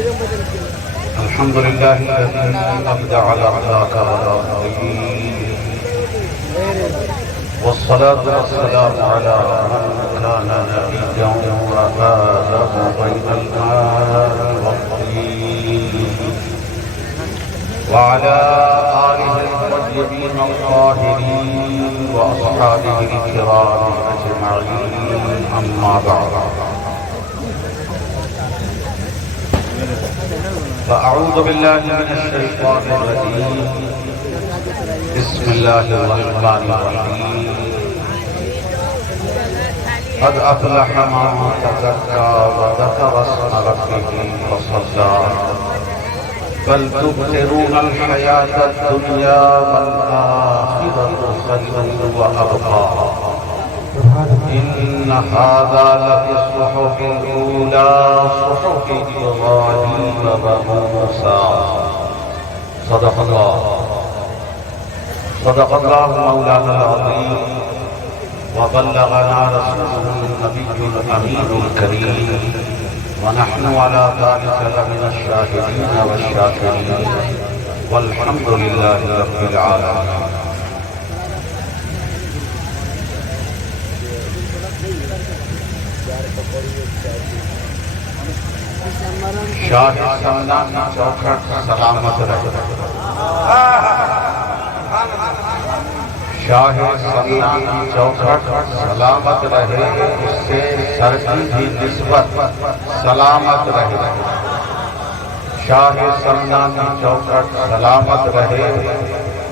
الحمد لله الذي أبدع الأخلاق والأخلاقين، والصلاة والسلام على من كان نبيا وآدم بين الماء والطين، وعلى آله الطيبين الطاهرين وأصحابه الكرام أجمعين، أما بعد. فأعوذ بالله من الشيطان الرجيم، بسم الله الرحمن الرحيم. قد أفلح من تزكى وذكر اسم ربه فصلى، بل تؤثرون الحياة الدنيا والآخرة خير وأبقى، إن هذا لفي الصحف الأولى صحف إبراهيم وموسى. صدق الله مولانا العظيم، وبلغنا رسوله النبي الأمين الكريم، ونحن على ذلك لمن الشاهدين والشاكرين، والحمد لله رب العالمين. شاہ سمنان چوکھٹ سلامت رہے، شاہ سمنان چوکھٹ سلامت رہے، اس سے سر کی بھی نسبت سلامت رہے. شاہ سمنان چوکھٹ سلامت رہے،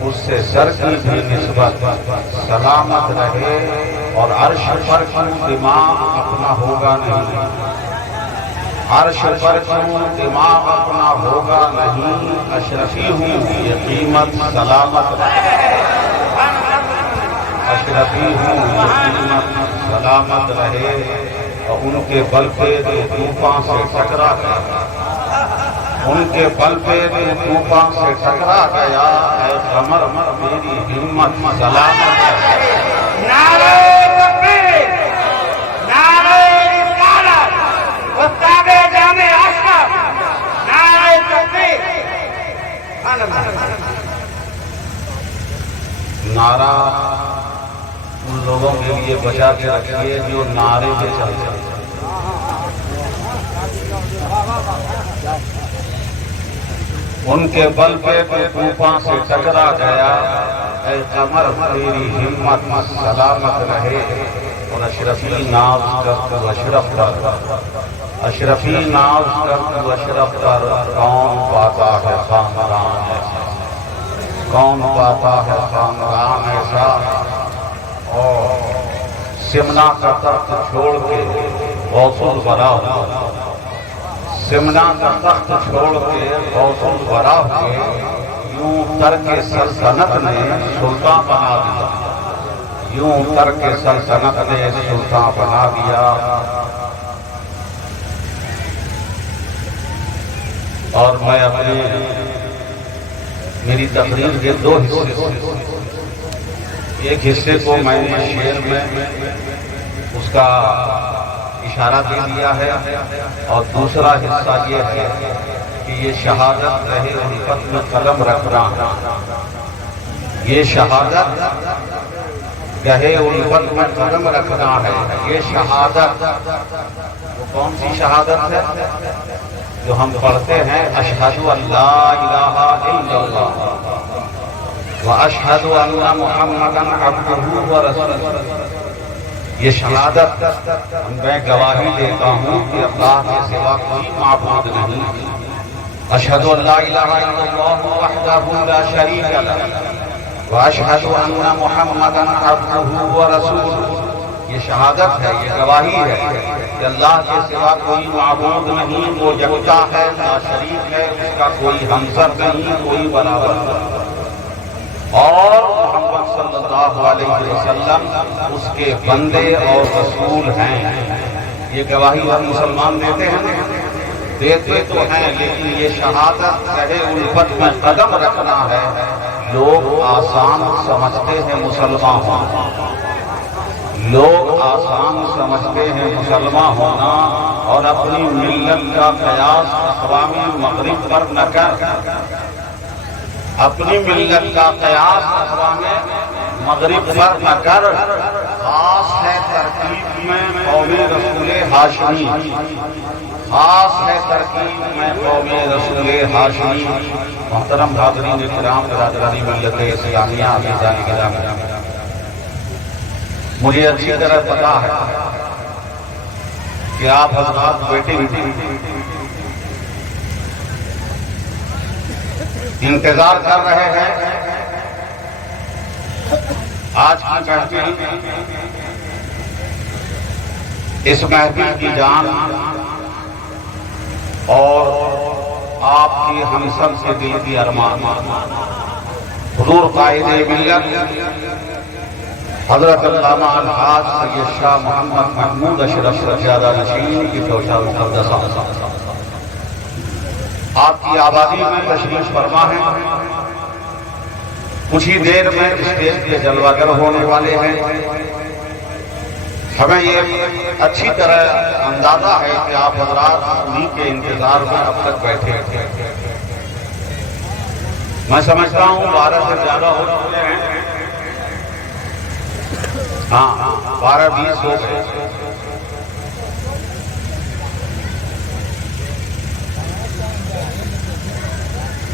اس سے سر کی بھی نسبت سلامت رہے، اور عرش پر کیوں دماغ اپنا ہوگا نہیں، عرش پر کیوں دماغ اپنا ہوگا نہیں، اشرفی ہوں یہ قیمت سلامت رہے، اشرفی ہوں یہ قیمت سلامت رہے. اور ان کے بل پہ جو طوفان سے ٹکرا گیا، ان کے بل پہ جو طوفان سے ٹکرا گیا، اے قمر میری ہمت سلامت رہے. نعرہ تکبیر، نعرہ رسالت، استاد جامع اشرف، نعرہ تکبیر. نعرہ ان لوگوں کے لیے بچا کے رکھیے جو نعرے پہ چلتے ہیں. ان کے بل پہ طوفان سے ٹکرا گیا، اے قمر تیری ہمت سلامت رہے. اور اشرفی ناز کر تو اشرف پر، اشرفی ناز کر تو اشرف پر، کون پاتا ہے خاندان ایسا، کون پاتا ہے خاندان ایسا. اور سمنا کا تخت چھوڑ کے غوث الورا ہوا، سمنا کا تخت چھوڑ کے غوث الورا ہوئے، یوں ترک سلطنت نے سلطان بنا دیا، یوں ترک سلطنت نے سلطان بنا دیا. اور میں اپنے میری تقریر کے دو حصے، ایک حصے کو میں نے شعر میں اس کا اشارہ دے دیا ہے، اور دوسرا حصہ یہ ہے کہ یہ شہادت رہے الفت میں قلم رکھنا، یہ شہادت گہے الفت میں قلم رکھنا ہے. یہ شہادت وہ کون سی شہادت ہے جو ہم پڑھتے ہیں؟ اشہد ان لا الہ الا اللہ واشہد ان محمدا عبدہ ورسولہ. یہ شہادت میں گواہی دیتا ہوں کہ اللہ کے سوا کوئی معبود نہیں. اشہد ان لا الہ الا اللہ وحدہ لا شریک لہ واشہد ان محمدا عبدہ ورسولہ. یہ شہادت ہے، یہ گواہی ہے کہ اللہ کے سوا کوئی معبود نہیں، وہ یکتا ہے، لا شریک ہے، اس کا کوئی ہمسر نہیں، کوئی برابر نہیں. اور محمد صلی اللہ علیہ وسلم اس کے بندے اور رسول ہیں. یہ گواہی ہم مسلمان دیتے ہیں، دیتے تو ہیں، لیکن یہ شہادت رہے الفت میں قدم رکھنا ہے. لوگ آسان سمجھتے ہیں مسلمان، لوگ آسان سمجھتے ہیں مسلمان ہونا اور اپنی ملت کا قیاس اقوام مغرب پر نہ کر، اپنی ملت کا قیاس اقوام مغرب پر نہ کر، خاص ہے ترکیب میں قوم رسول ہاشمی، خاص ہے ترکیب میں قوم رسول ہاشمی۔ محترم حاضرین کرام، برادران ملت اسلامیہ، عزیزان کرام، مجھے اچھی طرح پتا ہے کہ آپ حضرات بیٹے انتظار کر رہے ہیں آج کی محفل، اس محفل کی جان اور آپ کی ہم سب سے دل کی ارمان حضور قائد ملت حضرت علامہ الحاج سید شاہ محمد محمود اشرف سجادہ نشین کی توشہ مقدسہ آپ کی آبادی میں تشریف فرما ہے۔ کچھ ہی دیر میں اسٹیج کے جلوہ گر ہونے والے ہیں۔ ہمیں یہ اچھی طرح اندازہ ہے کہ آپ حضرات انہیں کے انتظار میں اب تک بیٹھے تھے۔ میں سمجھتا ہوں 12 سے زیادہ ہو چکے ہیں، ہاں 12-20 ہو گئے۔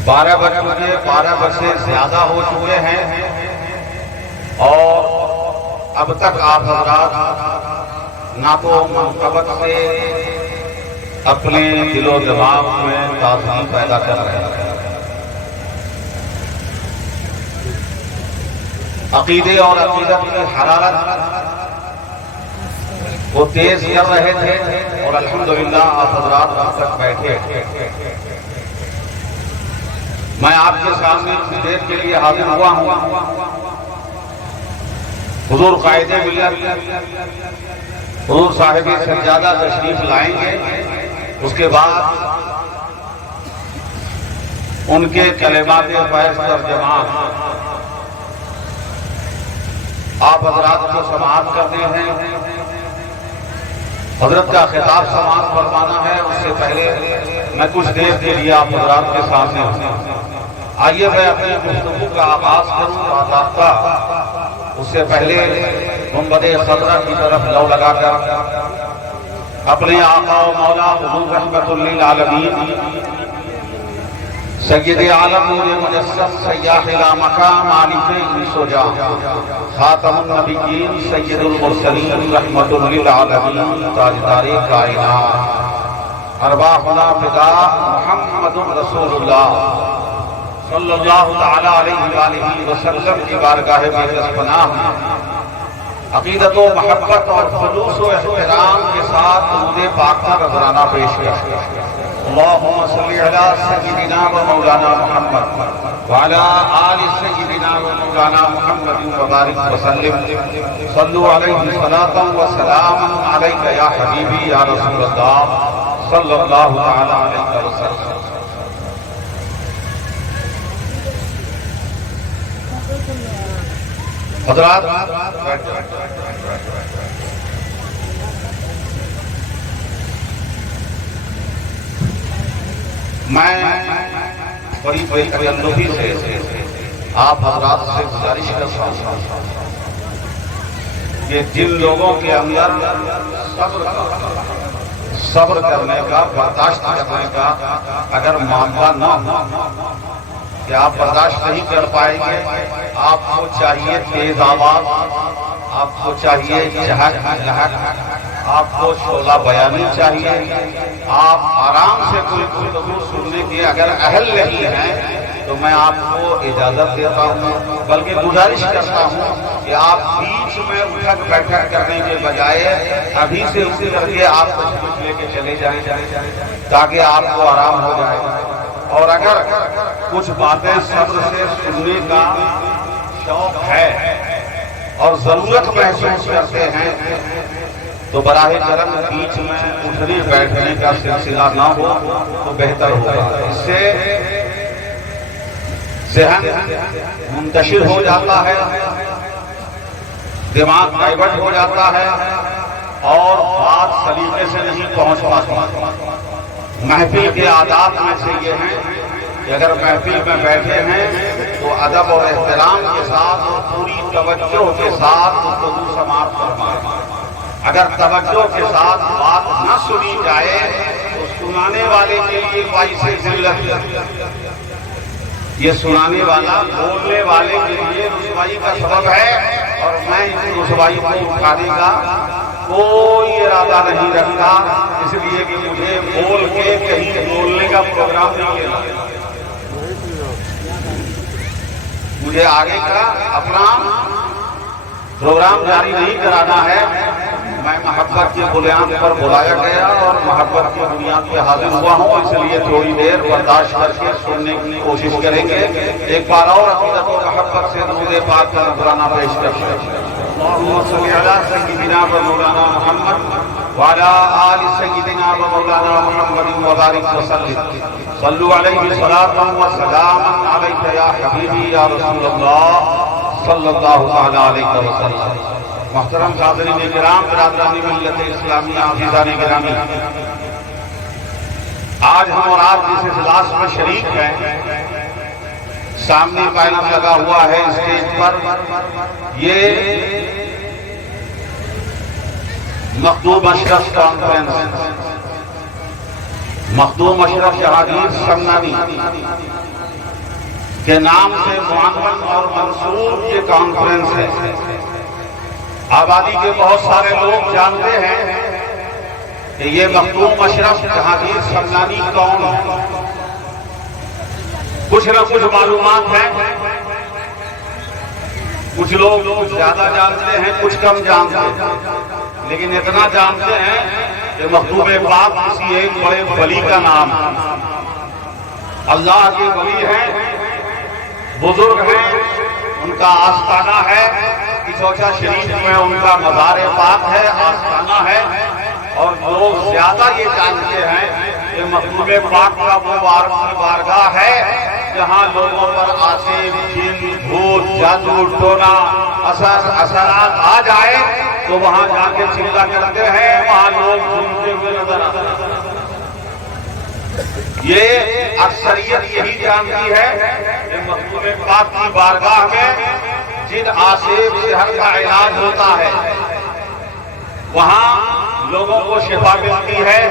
بارہ بج سے زیادہ ہو چکے ہیں اور اب تک آپ حضرات نہ تو منقبت سے اپنے دل و دماغ میں تازگی پیدا کر رہے ہیں، عقیدے اور عقیدت کی حرارت وہ تیز کر رہے تھے اور الحمدللہ آپ حضرات اب تک بیٹھے۔ میں آپ کے سامنے کچھ دیر کے لیے حاضر ہوا ہوں۔ حضور قائد ملت حضور صاحب سجادہ تشریف لائیں گے، اس کے بعد ان کے کلمات فیض ترجمہ آپ حضرات کو سماعت کرنے ہیں، حضرت کا خطاب سماعت فرمانا ہے۔ اس سے پہلے میں کچھ دیر کے لیے آپ حضرات کے سامنے ہوں۔ آئیے میں اپنی گفتگو کا آغاز کروں باضابطہ، اس سے پہلے گنبد خضرا کی طرف لو لگا کر اپنے آقا و مولا حضور رحمت للعالمین سید عالم نور مجسم سیاح لامقام عالف انس و جان خاتم النبیین سید المرسلین رحمت للعالمین تاجدار کائنات ارواحنا فدا محمد رسول اللہ صلی اللہ تعالی علیہ وآلہ وسلم کی بارگاہ بے پناہ عقیدت و محبت اور خلوص و احترام کے ساتھ درود پاک کا نذرانہ پیش کیا۔ اللہم صلی علی سیدنا و مولانا محمد وعلی آل سیدنا و مولانا محمد وبارک وسلم صلو علیہ صلاۃ و سلام علیک یا حبیبی یا رسول اللہ صلی اللہ تعالی علیہ وسلم۔ حضرات میں بڑی تکلفی سے آپ حضرات سے گزارش کرتا ہوں کہ جن لوگوں کے اندر صبر کرنے کا، برداشت کرنے کا اگر معاملہ نہ ہو کہ آپ برداشت نہیں کر پائیں گے، آپ کو چاہیے تیز آواز، آپ کو چاہیے جہک، آپ کو شعلہ بیانی چاہیے، آپ آرام سے کوئی گفتگو سننے کے اگر اہل نہیں ہیں تو میں آپ کو اجازت دیتا ہوں، بلکہ گزارش کرتا ہوں کہ آپ بیچ میں اٹھک بیٹھک کرنے کے بجائے ابھی سے اسی کر کے آپ تشریف لے کے چلے جائیں تاکہ آپ کو آرام ہو جائے۔ اور اگر کچھ باتیں صبر سے سننے کا شوق ہے اور ضرورت محسوس کرتے ہیں تو براہ کرم بیچ میں اٹھنے بیٹھنے کا سلسلہ نہ ہو تو بہتر ہوگا۔ اس سے ذہن منتشر ہو جاتا ہے دماغ ڈائیورٹ ہو جاتا ہے اور بات سلیقے سے نہیں پہنچ پاتی۔ محفل کے آداب میں سے یہ ہیں کہ اگر محفل میں بیٹھے ہیں تو ادب اور احترام کے ساتھ اور پوری توجہ کے ساتھ گفتگو سماعت فرمائیں۔ اگر توجہ کے ساتھ بات نہ سنی جائے تو سنانے والے کے لیے باعث ذلت، یہ سنانے والا بولنے والے کے لیے رسوائی کا سبب ہے، اور میں اس رسوائی کو اٹھانے کا کوئی ارادہ نہیں رکھتا، اس لیے کہ مجھے بول کے کہیں بولنے کا پروگرام نہیں لینا، مجھے آگے کا اپنا پروگرام جاری نہیں کرانا ہے۔ میں محبت کی بنیاد پر بلایا گیا اور محبت کی بنیاد پہ حاضر ہوا ہوں، اس لیے تھوڑی دیر برداشت کر کے سننے کی کوشش کریں گے۔ ایک بار اور عقیدت و محبت سے درود پاک کا نذرانہ پیش کرتے ہیں۔ اللہم صلی علی سیدنا و مولانا محمد وعلی آل سیدنا و مولانا محمد وبارک وسلم۔ صلوا علیہ صلاۃ و سلام علیک یا حبیبی یا رسول اللہ صلی اللہ تعالی علیہ وسلم۔ محترم حاضرین کرام، برادران ملت اسلامیہ، عزیزان گرامی، آج ہم اور آپ جس اجلاس میں شریک ہیں، سامنے پینل لگا ہوا ہے اسٹیج پر، یہ مخدوم اشرف کانفرنس، مخدوم اشرف جہانگیر سمنانی کے نام سے معنون اور منصوب یہ کانفرنس ہے۔ آبادی کے بہت سارے لوگ جانتے ہیں کہ یہ مخدوم اشرف جہانگیر سمنانی کون ہے، کچھ نہ کچھ معلومات ہیں، کچھ لوگ زیادہ جانتے ہیں، کچھ کم جانتے ہیں، لیکن اتنا جانتے ہیں کہ محبوب پاک کسی ایک بڑے ولی کا نام ہے، اللہ کے ولی ہیں، بزرگ ہیں، ان کا آستانہ ہے، چوچا شریف میں ان کا مزار پاک ہے، آستانہ ہے، اور لوگ زیادہ یہ جانتے ہیں کہ محبوب پاک کا وہ بارگاہ ہے جہاں لوگوں پر آتے جن، بھوت، جادو، ٹونا، اثرات آ جائے تو وہاں جا کے چلا کرتے ہیں، وہاں لوگ گھومتے ہوئے نظر آتے ہیں۔ یہ اکثریت یہی جانتی ہے کہ محبوب پاک کی بارگاہ میں جن آسیب صحت کا علاج ہوتا ہے وہاں لوگوں کو شفا ملتی ہے،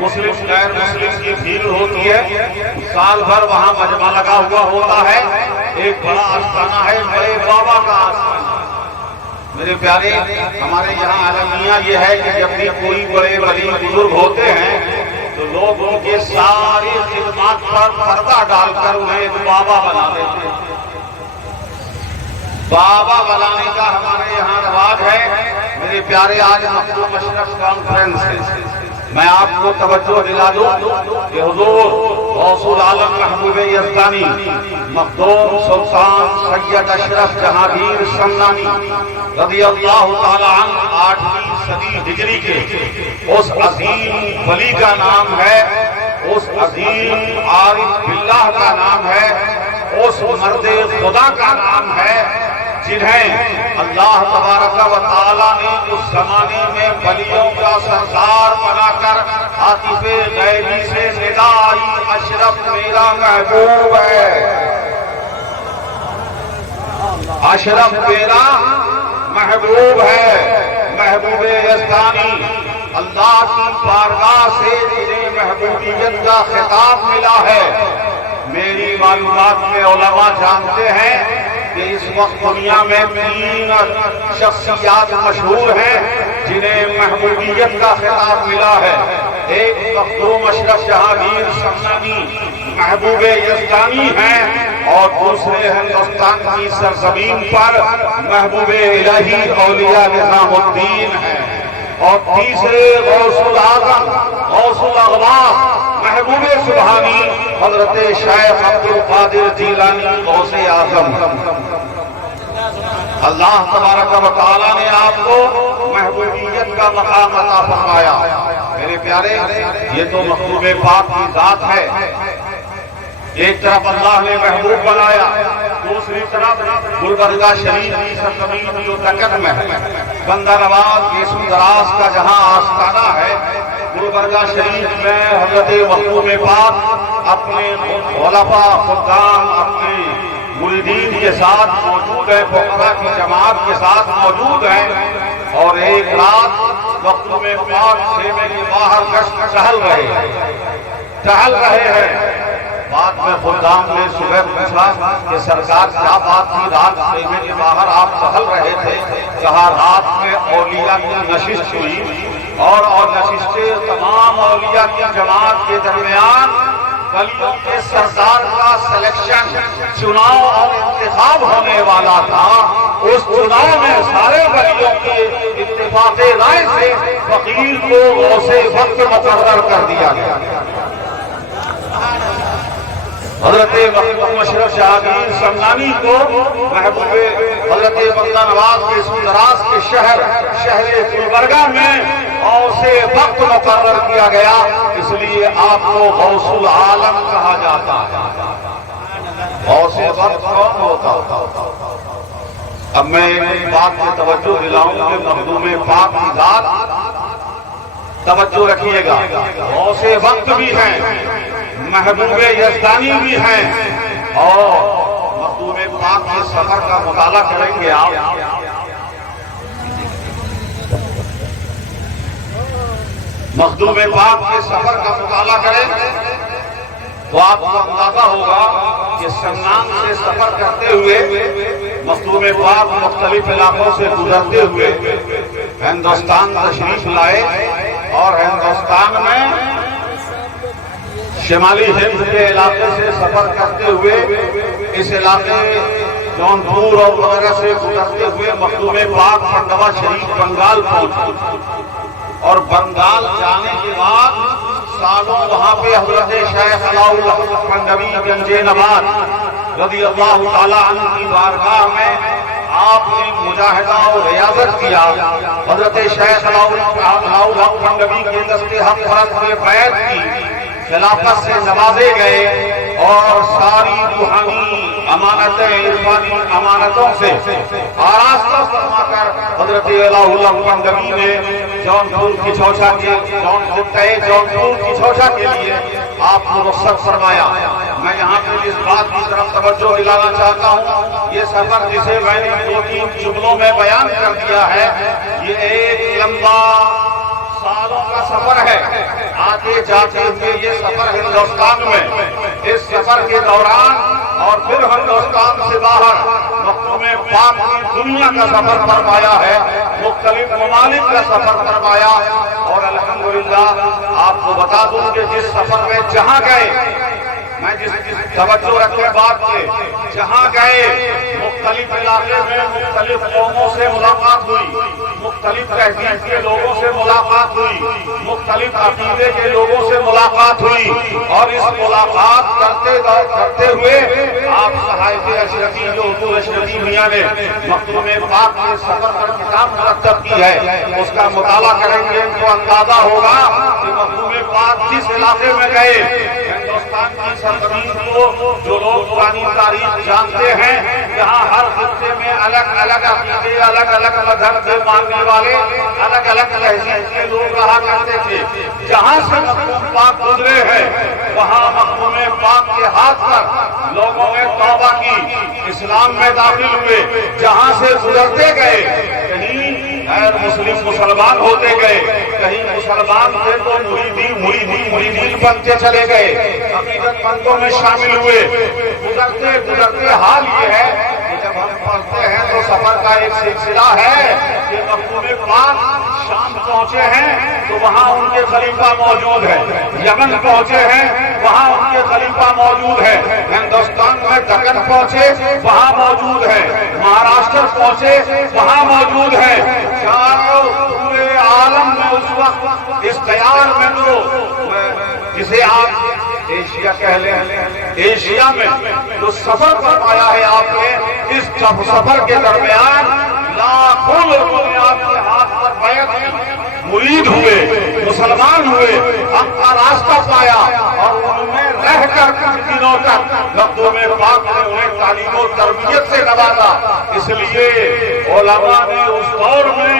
مسلم غیر مسلم کی بھیڑ ہوتی ہے، سال بھر وہاں مجمع لگا ہوا ہوتا ہے، ایک بڑا آستانہ ہے، بڑے بابا کا آستانہ۔ میرے پیارے، ہمارے یہاں عالمیہ یہ ہے کہ جب بھی کوئی بڑے ولی بزرگ ہوتے ہیں تو لوگ ان کے ساری خدمات پر پردہ ڈال کر انہیں ایک بابا بنا دیتے ہیں۔ بابا بنانے کا ہمارے یہاں رواج ہے۔ میرے پیارے، آج مخدوم اشرف کانفرنس ہے، میں آپ کو توجہ دلا دوں کہ حضور غوث العالم محبوب یزدانی مخدوم سلطان سید اشرف جہانگیر سمنانی رضی اللہ تعالی عنہ 8ویں صدی ہجری کے اس عظیم ولی کا نام ہے، اس عظیم عارف باللہ کا نام ہے، اس مرد خدا کا نام ہے جنہیں اللہ تبارک و تعالیٰ نے اس زمانے میں ولیوں کا سردار بنا کر عاطف غیبی سے ندا آئی، اشرف میرا محبوب ہے، اشرف میرا محبوب ہے، محبوب یزدانی۔ اللہ کی بارگاہ سے جنہیں محبوبیت کا خطاب ملا ہے، میری معلومات میں علماء جانتے ہیں کہ اس وقت دنیا میں 3 شخصیات مشہور ہیں جنہیں محبوبیت کا خطاب ملا ہے۔ ایک مخدوم اشرف جہانگیر سمنانی محبوب یزدانی ہیں، اور دوسرے ہندوستان کی سرزمین پر محبوب الہی اولیاء نظام الدین ہیں، اور تیسرے غوث العظم غوث الاغواث محبوب سبحانی حضرت شیخ عبد القادر جیلانی غوث اعظم۔ اللہ تبارک و تعالیٰ نے آپ کو محبوبیت کا مقام عطا فرمایا۔ میرے پیارے، یہ تو محبوب پاک کی ذات ہے، ایک طرف اللہ نے محبوب بنایا، دوسری طرف گلبرگہ شریف کی سرزمین جو دکن میں ہے، بندہ نواز یسوع دراز کا جہاں آستانہ ہے، گلبرگہ شریف میں حضرت مخدوم پاک اپنے خلفاء خدام اپنے مریدین کے ساتھ موجود ہے، فقراء کی جماعت کے ساتھ موجود ہیں، اور ایک رات مخدوم پاک خیمے کے باہر گشت ٹہل رہے ہیں۔ بعد میں خدام نے صبح پوچھا کہ سرکار کیا بات تھی، رات خیمے کے باہر آپ ٹہل رہے تھے؟ کہا رات میں اولیاء کی نشست ہوئی اور نشستیں تمام اولیاء کی جماعت کے درمیان ولیوں کے سردار کا سلیکشن چناؤ اور انتخاب ہونے والا تھا۔ اس چناؤ میں سارے ولیوں کے اتفاق رائے سے فقیر کو غوث وقت مقرر کر دیا گیا۔ حضرت محمد اشرف جہانگیر سمنانی کو محبوب حضرت بندہ نواز یسوع دراز کے شہر گلبرگہ میں غوث وقت مقرر کیا گیا، اس لیے آپ کو غوث العالم کہا جاتا ہے۔ غوث وقت کون ہوتا؟ اب میں ایک بات کی توجہ دلاؤں کہ مخدوم پاک کی ذات، توجہ رکھیے گا، غوث وقت بھی ہیں، محبوب یزدانی بھی ہیں، اور مخدوم پاک کے سفر کا مطالعہ کریں گے آپ، مخدوم پاک کے سفر کا مطالعہ کریں تو آپ کو اندازہ ہوگا کہ سمنان سے سفر کرتے ہوئے مخدوم پاک مختلف علاقوں سے گزرتے ہوئے ہندوستان تشریف لائے، اور ہندوستان میں شمالی ہند کے علاقے سے سفر کرتے ہوئے اس علاقے جونپور اور وغیرہ سے گزرتے ہوئے مخدوم پاک پنڈوا شریف بنگال پہنچے، اور بنگال جانے کے بعد سالوں وہاں پہ حضرت شیخ علاؤالحق پنڈوی گنج نبات رضی اللہ تعالیٰ عنہ کی بارگاہ میں آپ نے مجاہدہ اور ریاضت کیا۔ حضرت شیخ علاؤالحق پنڈوی کے دست حق فرض میں بیعت کی، خلافت سے نوازے گئے، اور ساری روحانی امانتیں عرفانی امانتوں سے آراستہ فرما کر حضرت علاؤالحق پنڈوی نے جونپور کی چھوچا کے لیے آپ کو رخصت فرمایا۔ میں یہاں پہ اس بات کی طرف توجہ دلانا چاہتا ہوں، یہ سفر جسے میں نے 2-3 جملوں میں بیان کر دیا ہے، یہ ایک لمبا سالوں کا سفر ہے۔ آگے جاتے ہوئے یہ سفر ہندوستان میں، اس سفر کے دوران اور پھر ہندوستان سے باہر مخدوم پاک کی دنیا کا سفر فرمایا ہے، مختلف ممالک کا سفر فرمایا، اور الحمدللہ آپ کو بتا دوں کہ جس سفر میں جہاں گئے، میں جس توجہ رکھے بات سے، جہاں گئے مختلف علاقے میں مختلف قوموں سے ملاقات ہوئی، مختلف تہذیب کے لوگوں سے ملاقات ہوئی، مختلف عقیدے کے لوگوں سے ملاقات ہوئی، اور اس ملاقات کرتے ہوئے آپ صحائف اشرفی جو حضور اشرفی میاں نے مخدوم پاک کے سفر پر کتاب مرتب کی ہے، اس کا مطالعہ کریں گے تو اندازہ ہوگا کہ مخدوم پاک جس علاقے میں گئے، ہندوستان کی سرزمین کو جو لوگ پرانی تاریخ جانتے ہیں، یہاں ہر خطے میں الگ الگ عقیدے، الگ الگ مذہب کے ماننے والے، الگ الگ تہذیب کے لوگ رہا کرتے تھے۔ جہاں سے مخدوم پاک گزرے ہیں وہاں مخدوم پاک کے ہاتھ پر لوگوں نے توبہ کی، اسلام میں داخل ہوئے، جہاں سے گزرتے گئے کہیں غیر مسلمان ہوتے گئے، کہیں مسلمان تھے تو مریدین بنتے چلے گئے، عقیدت مندوں میں شامل ہوئے۔ گزرتے حال یہ ہے کہ جب ہم پڑھتے ہیں تو سفر کا ایک سلسلہ ہے کہ مخدوم پاک شام پہنچے ہیں تو وہاں ان کے خلیفہ موجود ہیں، یمن پہنچے ہیں وہاں ان کے خلیفہ موجود ہیں، ہندوستان میں دکن پہنچے وہاں موجود ہیں، مہاراشٹر پہنچے وہاں موجود ہیں، چاروں پورے عالم میں اس وقت اس خیال میں جو جسے آپ ایشیا کہہ لیں، ایشیا میں جو سفر فرمایا ہے آپ نے، اس سفر کے درمیان لاکھوں لوگوں نے آپ کے ہاتھ پر بیعت کی، مرید ہوئے، مسلمان ہوئے، حق کا راستہ پایا، اور ان میں رہ کر کچھ دنوں تک مخدوم پاک نے انہیں تعلیم و تربیت سے نوازا، اس لیے علماء نے اس دور میں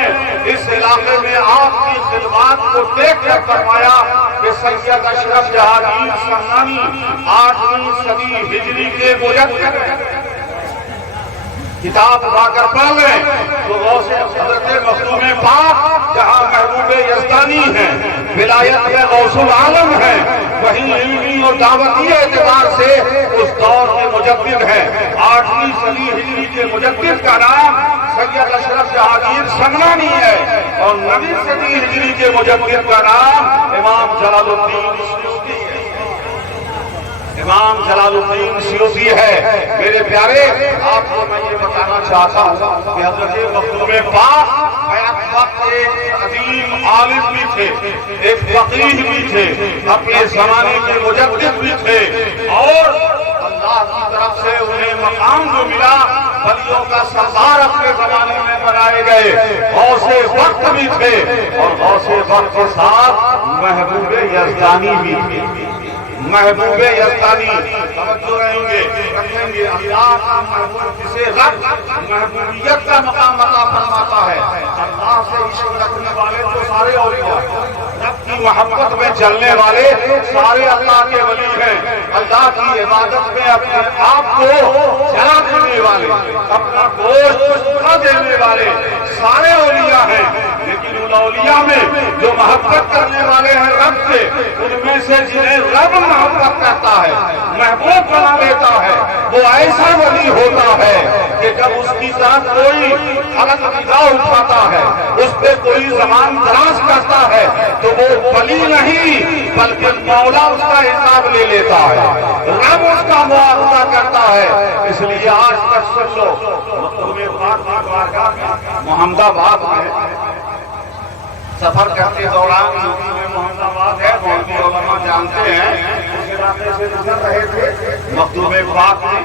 اس علاقے میں آپ کی خدمات کو دیکھ کر فرمایا کہ سید اشرف جہانگیر سمنانی 8ویں صدی ہجری کے مجدد کتاب اٹھا کر پڑھ لیں تو غوث حضرت مخدوم پاک جہاں محبوب یزدانی ہیں، ولایت میں غوث العالم ہیں، وہیں علمی اور دعوتی اعتبار سے اس دور کے مجدد ہیں۔ 8ویں صدی ہجری کے مجدد کا نام سید اشرف جہانگیر سمنانی ہے اور 9ویں صدی ہجری کے مجدد کا نام امام جلال الدین سیوطی ہے۔ امام جلال الدین سیوطی ہے۔ میرے پیارے، آپ کو میں یہ بتانا چاہتا ہوں کہ حضرت مخدوم پاک ایک وقت ایک عظیم عالم بھی تھے، ایک فقیہ بھی تھے، اپنے زمانے کے مجدد بھی تھے، اور اللہ کی طرف سے انہیں مقام جو ملا ولیوں کا سردار اپنے زمانے میں بنائے گئے، غوث وقت بھی تھے اور غوث وقت کے ساتھ محبوب یزدانی بھی تھے۔ محبوب یزدانی توجہ رکھیں گے، اللہ کا محبوب جسے رب محبوبیت کا مقام عطا فرماتا ہے۔ اللہ سے عشق رکھنے والے تو سارے اولیاء، رب کی محبت میں چلنے والے سارے اللہ کے ولی ہیں۔ اللہ کی عبادت میں اپنے آپ کو جلا دینے والے، اپنا گوشت کھا دینے والے سارے اولیاء ہیں، لیکن ان اولیاء میں جو محبت کرنے والے ہیں رب سے، ان میں سے جنہیں رب محبت کرتا ہے، محبوب بنا لیتا ہے، وہ ایسا ولی ہوتا ہے کہ جب اس کی طرف کوئی غلط نگاہ اٹھاتا ہے، اس پہ کوئی زبان دراز کرتا ہے تو وہ ولی نہیں بلکہ مولا اس کا حساب لے لیتا ہے، رب اس کا مواخذہ کرتا ہے۔ اس لیے آج تک سن لو، مخدوم پاک کی بارگاہ محمد آباد میں سفر کرتے دوران یوپی میں محمد آباد ہے، مولوی علماء جانتے ہیں، اس علاقے سے گزر رہے تھے، مخدوم پاک نے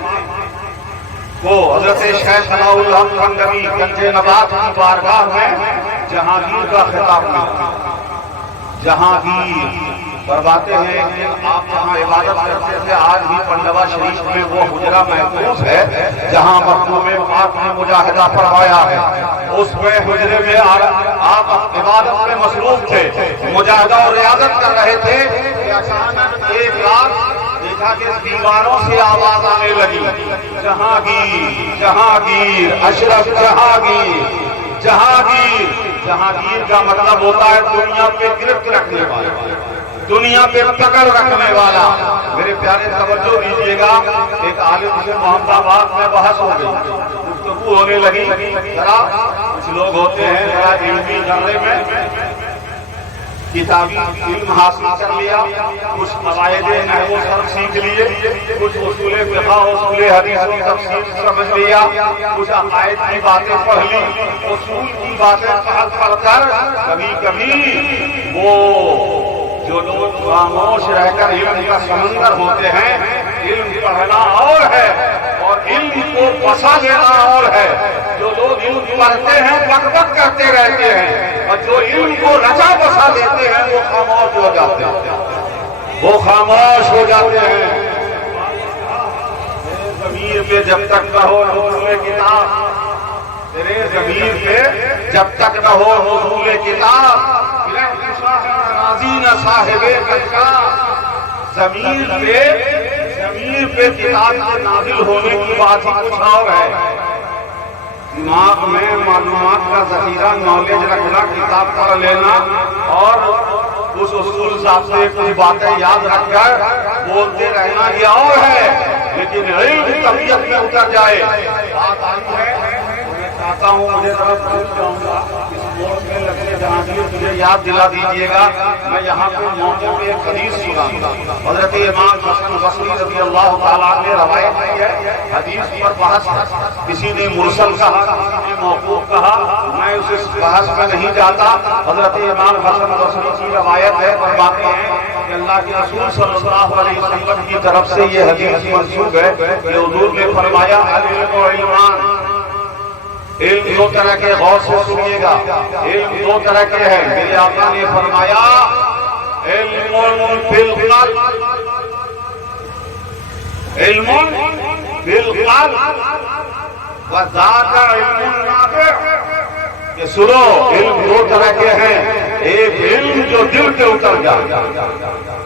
وہ حضرت شیخ ثناء الحق خانقاہی گنج نبات کی بارگاہ میں جہانگیر کا خطاب کیا۔ جہانگیر فرماتے ہیں کہ آپ جہاں عبادت کرتے تھے، آج بھی پنڈوا شریف میں وہ حجرہ محفوظ ہے جہاں مخدوم پاک نے مجاہدہ فرمایا ہے۔ اس میں حجرے میں آپ عبادت میں مصروف تھے، مجاہدہ اور ریاضت کر رہے تھے کہ اچانک ایک رات دیکھا کہ دیواروں سے آواز آنے لگی، جہانگیر جہانگیر اشرف جہانگیر جہانگیر۔ جہانگیر کا مطلب ہوتا ہے دنیا پہ گرفت رکھنے والا، دنیا پہ پکڑ رکھنے والا۔ میرے پیارے توجہ دیجیے گا، ایک عالم سے محمد آباد میں بحث ہو گئی، گفتگو ہونے لگی، ذرا کچھ لوگ ہوتے ہیں ذرا علمی جملے میں کتابی علم حاصل کر لیا، کچھ قواعد نحو صرف سیکھ لیے، کچھ اصول فقہ اصول حدیث و تفسیر سمجھ لیا، کچھ عقائد کی باتیں پڑھ لی، اصول کی باتیں پڑھ کر کبھی کبھی وہ جو لوگ خاموش رہ کر علم کا سمندر ہوتے ہیں، علم پڑھنا اور ہے اور علم کو بسا دینا اور ہے۔ جو لوگ علم پڑھتے ہیں بک بک کرتے رہتے ہیں اور جو علم کو رچا بسا دیتے ہیں وہ خاموش ہو جاتے ہیں، وہ خاموش ہو جاتے ہیں۔ ضمیر پہ جب تک نہ ہو نزول کتاب، تیرے ضمیر پہ جب تک نہ ہو نزول کتاب، نہ صاحب کا ضمیر پہ کتاب کے نازل ہونے کی بات ہی کچھ اور ہے۔ دماغ میں معلومات کا ذخیرہ نالج رکھنا، کتاب پڑھ لینا اور اس اصول ضابطے کچھ باتیں یاد رکھ کر بولتے رہنا یہ اور ہے، لیکن علم طبیعت میں اتر جائے۔ بات آئی ہے، میں چاہتا ہوں مجھے ذرا پوچھ جاؤں گا اس بورڈ میں لگے جہانگیر مجھے یاد دلا دیجیے گا، میں یہاں پہ موقع پہ ایک حدیث سناؤں گا۔ حضرت امام حسن بصری رضی اللہ تعالیٰ نے روایت کی ہے، حدیث پر بحث، کسی نے مرسل کہا، کسی نے موقوف کہا، میں اس بحث میں نہیں جاتا۔ حضرت امام حسن بصری کی روایت ہے، فرماتے ہیں کہ اللہ کے رسول صلی اللہ علیہ وسلم کی طرف سے یہ حدیث منسوب ہے کہ حضور نے فرمایا العلم و علمان، علم دو طرح کے، غور سے سنیے گا، علم دو طرح کے ہیں۔ میرے آقا نے فرمایا علم فی القلب، علم بالقلب وذاک علم نافع کہ سنو علم دو طرح کے ہیں، ایک علم جو دل پہ اتر جائے،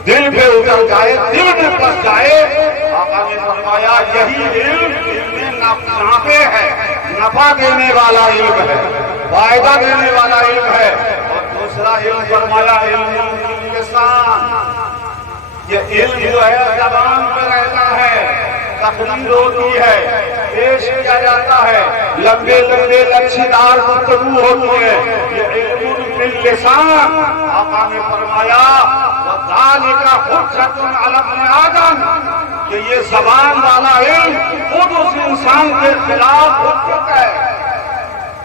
دل پہ اتر جائے، دل میں پس جائے۔ آقا نے فرمایا یہی علم نافع ہے، نفع دینے والا علم ہے، فائدہ دینے والا علم ہے۔ اور دوسرا علم فرمایا علم اللسان، یہ علم جو ہے زبان پہ رہتا ہے، تقریر ہوتی ہے، پیش کیا جاتا ہے، لمبے لمبے لچھیدار گفتگو ہوتی ہے، یہ علم باللسان۔ آقا نے فرمایا وَذَلِكَ حُجَّةٌ عَلَى ابْنِ آدَمَ کہ یہ زبان والا علم خود اس انسان کے خلاف حجت ہے،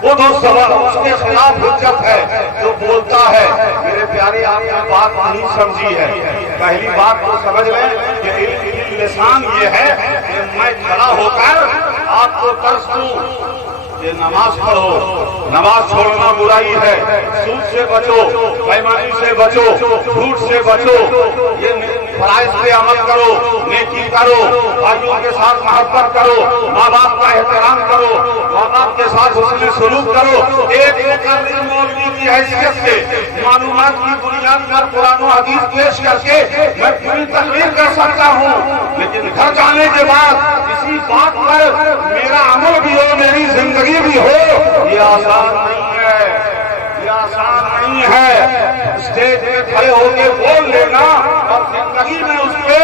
خود اس کے خلاف حجت ہے جو بولتا ہے۔ میرے پیارے آپ نے بات نہیں سمجھی ہے، پہلی بات تو سمجھ لیں کہ علم لسان یہ ہے کہ میں کھڑا ہو کر آپ کو درس دوں کہ نماز پڑھو، نماز چھوڑنا برائی ہے، سود سے بچو، بےایمانی سے بچو، جھوٹ سے بچو، یہ فرائض پہ عمل کرو، نیکی کرو، بھائیوں کے ساتھ محبت کرو، ماں باپ کا احترام کرو، ماں باپ کے ساتھ حسن سلوک کرو۔ ایک مقرر مولوی کی حیثیت سے معلومات کی بنیاد پر قرآن و حدیث پیش کر کے میں پوری تقریر کر سکتا ہوں، لیکن گھر جانے کے بعد کسی بات پر میرا عمل بھی ہو، میری زندگی بھی ہو، یہ آسان نہیں ہے، یہ آسان نہیں ہے۔ اسٹیج پہ کھڑے ہو کے بول لینا اور زندگی میں اس پہ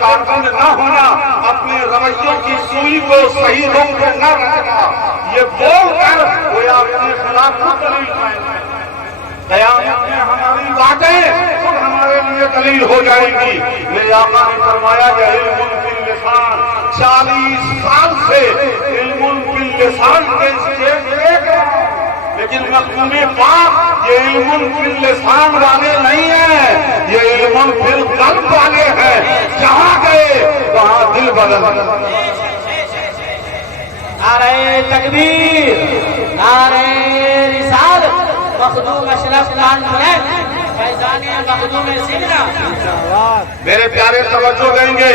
کارکن نہ ہونا، اپنے رویوں کی سوئی کو صحیح رنگ پہ نہ رکھنا، یہ بول کر وہ اپنے خلاف نہ دلیل قائم ہے۔ قیامت میں ہماری باتیں خود ہمارے لیے دلیل ہو جائے گی۔ میرے آقا نے فرمایا کہ علم باللسان، 40 سال سے علم باللسان کے اسٹیج دیکھ رہا ہوں، لیکن مخدوم پاک یہ علم باللسان والے نہیں ہیں، یہ علم بالقلب والے ہیں۔ جہاں گئے وہاں دل بدل۔ نعرہ تکبیر، نعرہ رسالت، مخدوم اشرف خان فیضان مخدوم سیدنا۔ میرے پیارے توجہ دیں گے،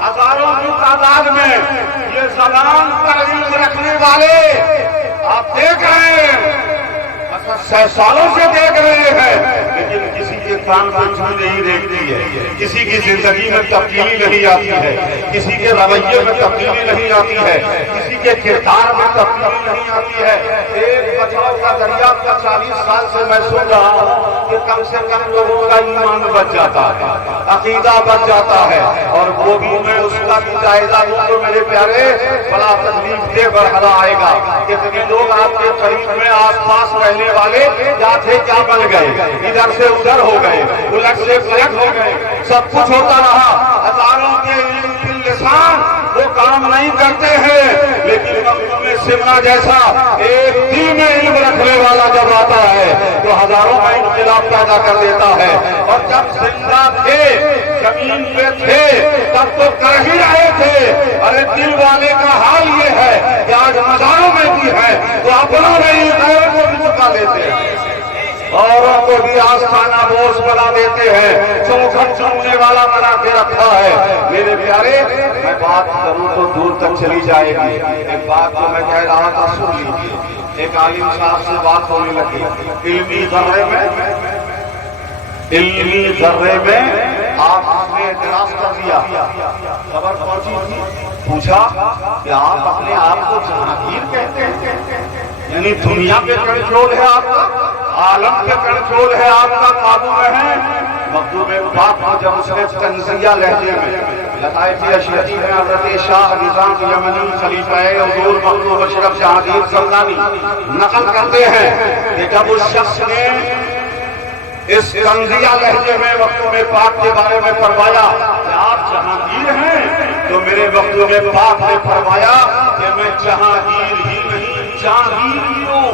ہزاروں کی تعداد میں یہ زبان پر علم رکھنے والے آپ دیکھ رہے ہیں، 100 سالوں سے دیکھ رہے ہیں، لیکن کسی کے کان پر چھوئی نہیں دیکھتی ہے، کسی کی زندگی میں تبدیلی نہیں آتی ہے، کسی کے رویے میں تبدیلی نہیں آتی ہے، کسی کے کردار میں تبدیلی نہیں آتی ہے۔ ایک بچاؤ کا دریا 40 سال سے میں سن رہا ہوں کہ کم سے کم لوگوں کا ایمان بچ جاتا ہے، عقیدہ بچ جاتا ہے، اور وہ بھی میں اس کا بھی جائزہ لوں تو میرے پیارے بڑا تکلیف دہ مرحلہ آئے گا۔ کتنے لوگ آپ کے قریب میں آس پاس رہنے والے کیا تھے کیا بن گئے، ادھر سے ادھر ہو گئے، الٹ سے پلٹ ہو گئے، سب کچھ ہوتا رہا۔ ہزاروں کے علم باللسان وہ کام نہیں کرتے ہیں، لیکن مخدوم سیدنا جیسا ایک دل میں علم رکھنے والا جب آتا ہے تو ہزاروں کا انقلاب پیدا کر دیتا ہے۔ اور جب زندہ تھے، زمین پہ تھے، تب تو کر ہی رہے تھے۔ ارے دل والے کا حال یہ ہے کہ آج مزاروں میں بھی ہے تو اپنوں میں ہی غیروں کو بھی چکا لیتے ہیں، اوروں کو بھی آستانہ بوجھ بنا دیتے ہیں، چونکھٹ چوننے والا بنا کے رکھا ہے۔ میرے پیارے میں بات کروں تو دور تک چلی جائے گی، ایک بات جو میں کہہ رہا تھا سن لیجیے۔ ایک عالم صاحب سے بات ہونے لگی، علمی ذرے میں آپ نے اعتراض کر دیا، خبر پہنچی تھی، پوچھا کہ آپ اپنے آپ کو جہانگیر کہتے ہیں، یعنی دنیا پہ کنٹرول ہے آپ کا، عالم پہ کنٹرول ہے آپ کا، قابو میں ہے۔ مخدوم پاک کو جب اس نے طنزیہ لہجے میں لطائف اشرفی میں حضرت شاہ نظام یمنی خلیفہ حضور مخدوم اشرف جہانگیر سلطانی نقل کرتے ہیں کہ جب اس شخص نے اس طنزیہ لہجے میں مخدوم پاک کے بارے میں فرمایا کہ آپ جہانگیر ہیں، تو میرے مخدوم پاک نے فرمایا کہ میں جہانگیر ہی نہیں، جہانگیر بھی ہوں،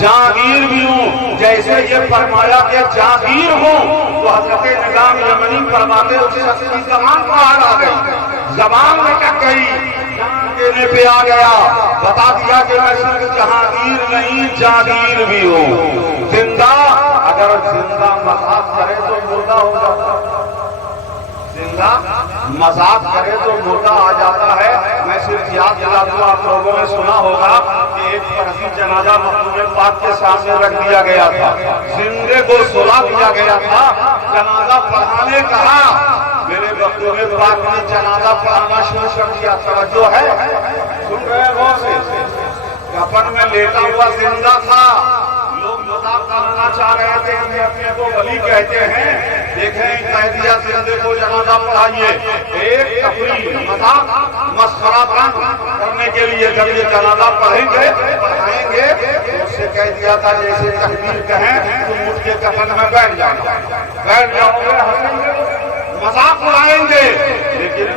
جہانگیر بھی ہوں۔ جیسے یہ فرمایا کہ جہانگیر ہوں تو حضرت نظام یمنی فرماتے اس شخص کی زبان باہر آ گئی، زبان لٹک گئی، جان دینے پہ آ گیا، بتا دیا کہ میں صرف جہانگیر نہیں جہانگیر بھی ہوں۔ زندہ اگر زندہ مذاق کرے تو مردہ ہو جاتا، زندہ مذاق کرے تو مردہ آ جاتا ہے. میں صرف یاد دلا دوں, آپ لوگوں نے سنا ہوگا کہ ایک فرضی جنازہ مخدوم پاک کے سامنے رکھ دیا گیا تھا, زندے کو سلا دیا گیا تھا, جنازہ پڑھانے کہا, میرے مخدوم پاک نے جنازہ پڑھانا شروع کر دیا. توجہ ہے, سن رہے ہیں غور سے, کفن میں لیٹا ہوا زندہ تھا, لوگ مذاق کرنا چاہ رہے تھے کہ اپنے کو ولی کہتے ہیں, دیکھیں کہہ دیا زندے کو جنازہ پڑھائیے. ایک تفریح مذاق مسخرہ کرنے کے لیے جب یہ جنازہ پڑھائیں گے اس سے کہہ دیا تھا جیسے تکبیر کہیں تم اٹھ کے کفن میں بیٹھ جاؤ گے, مذاق اڑائیں گے. لیکن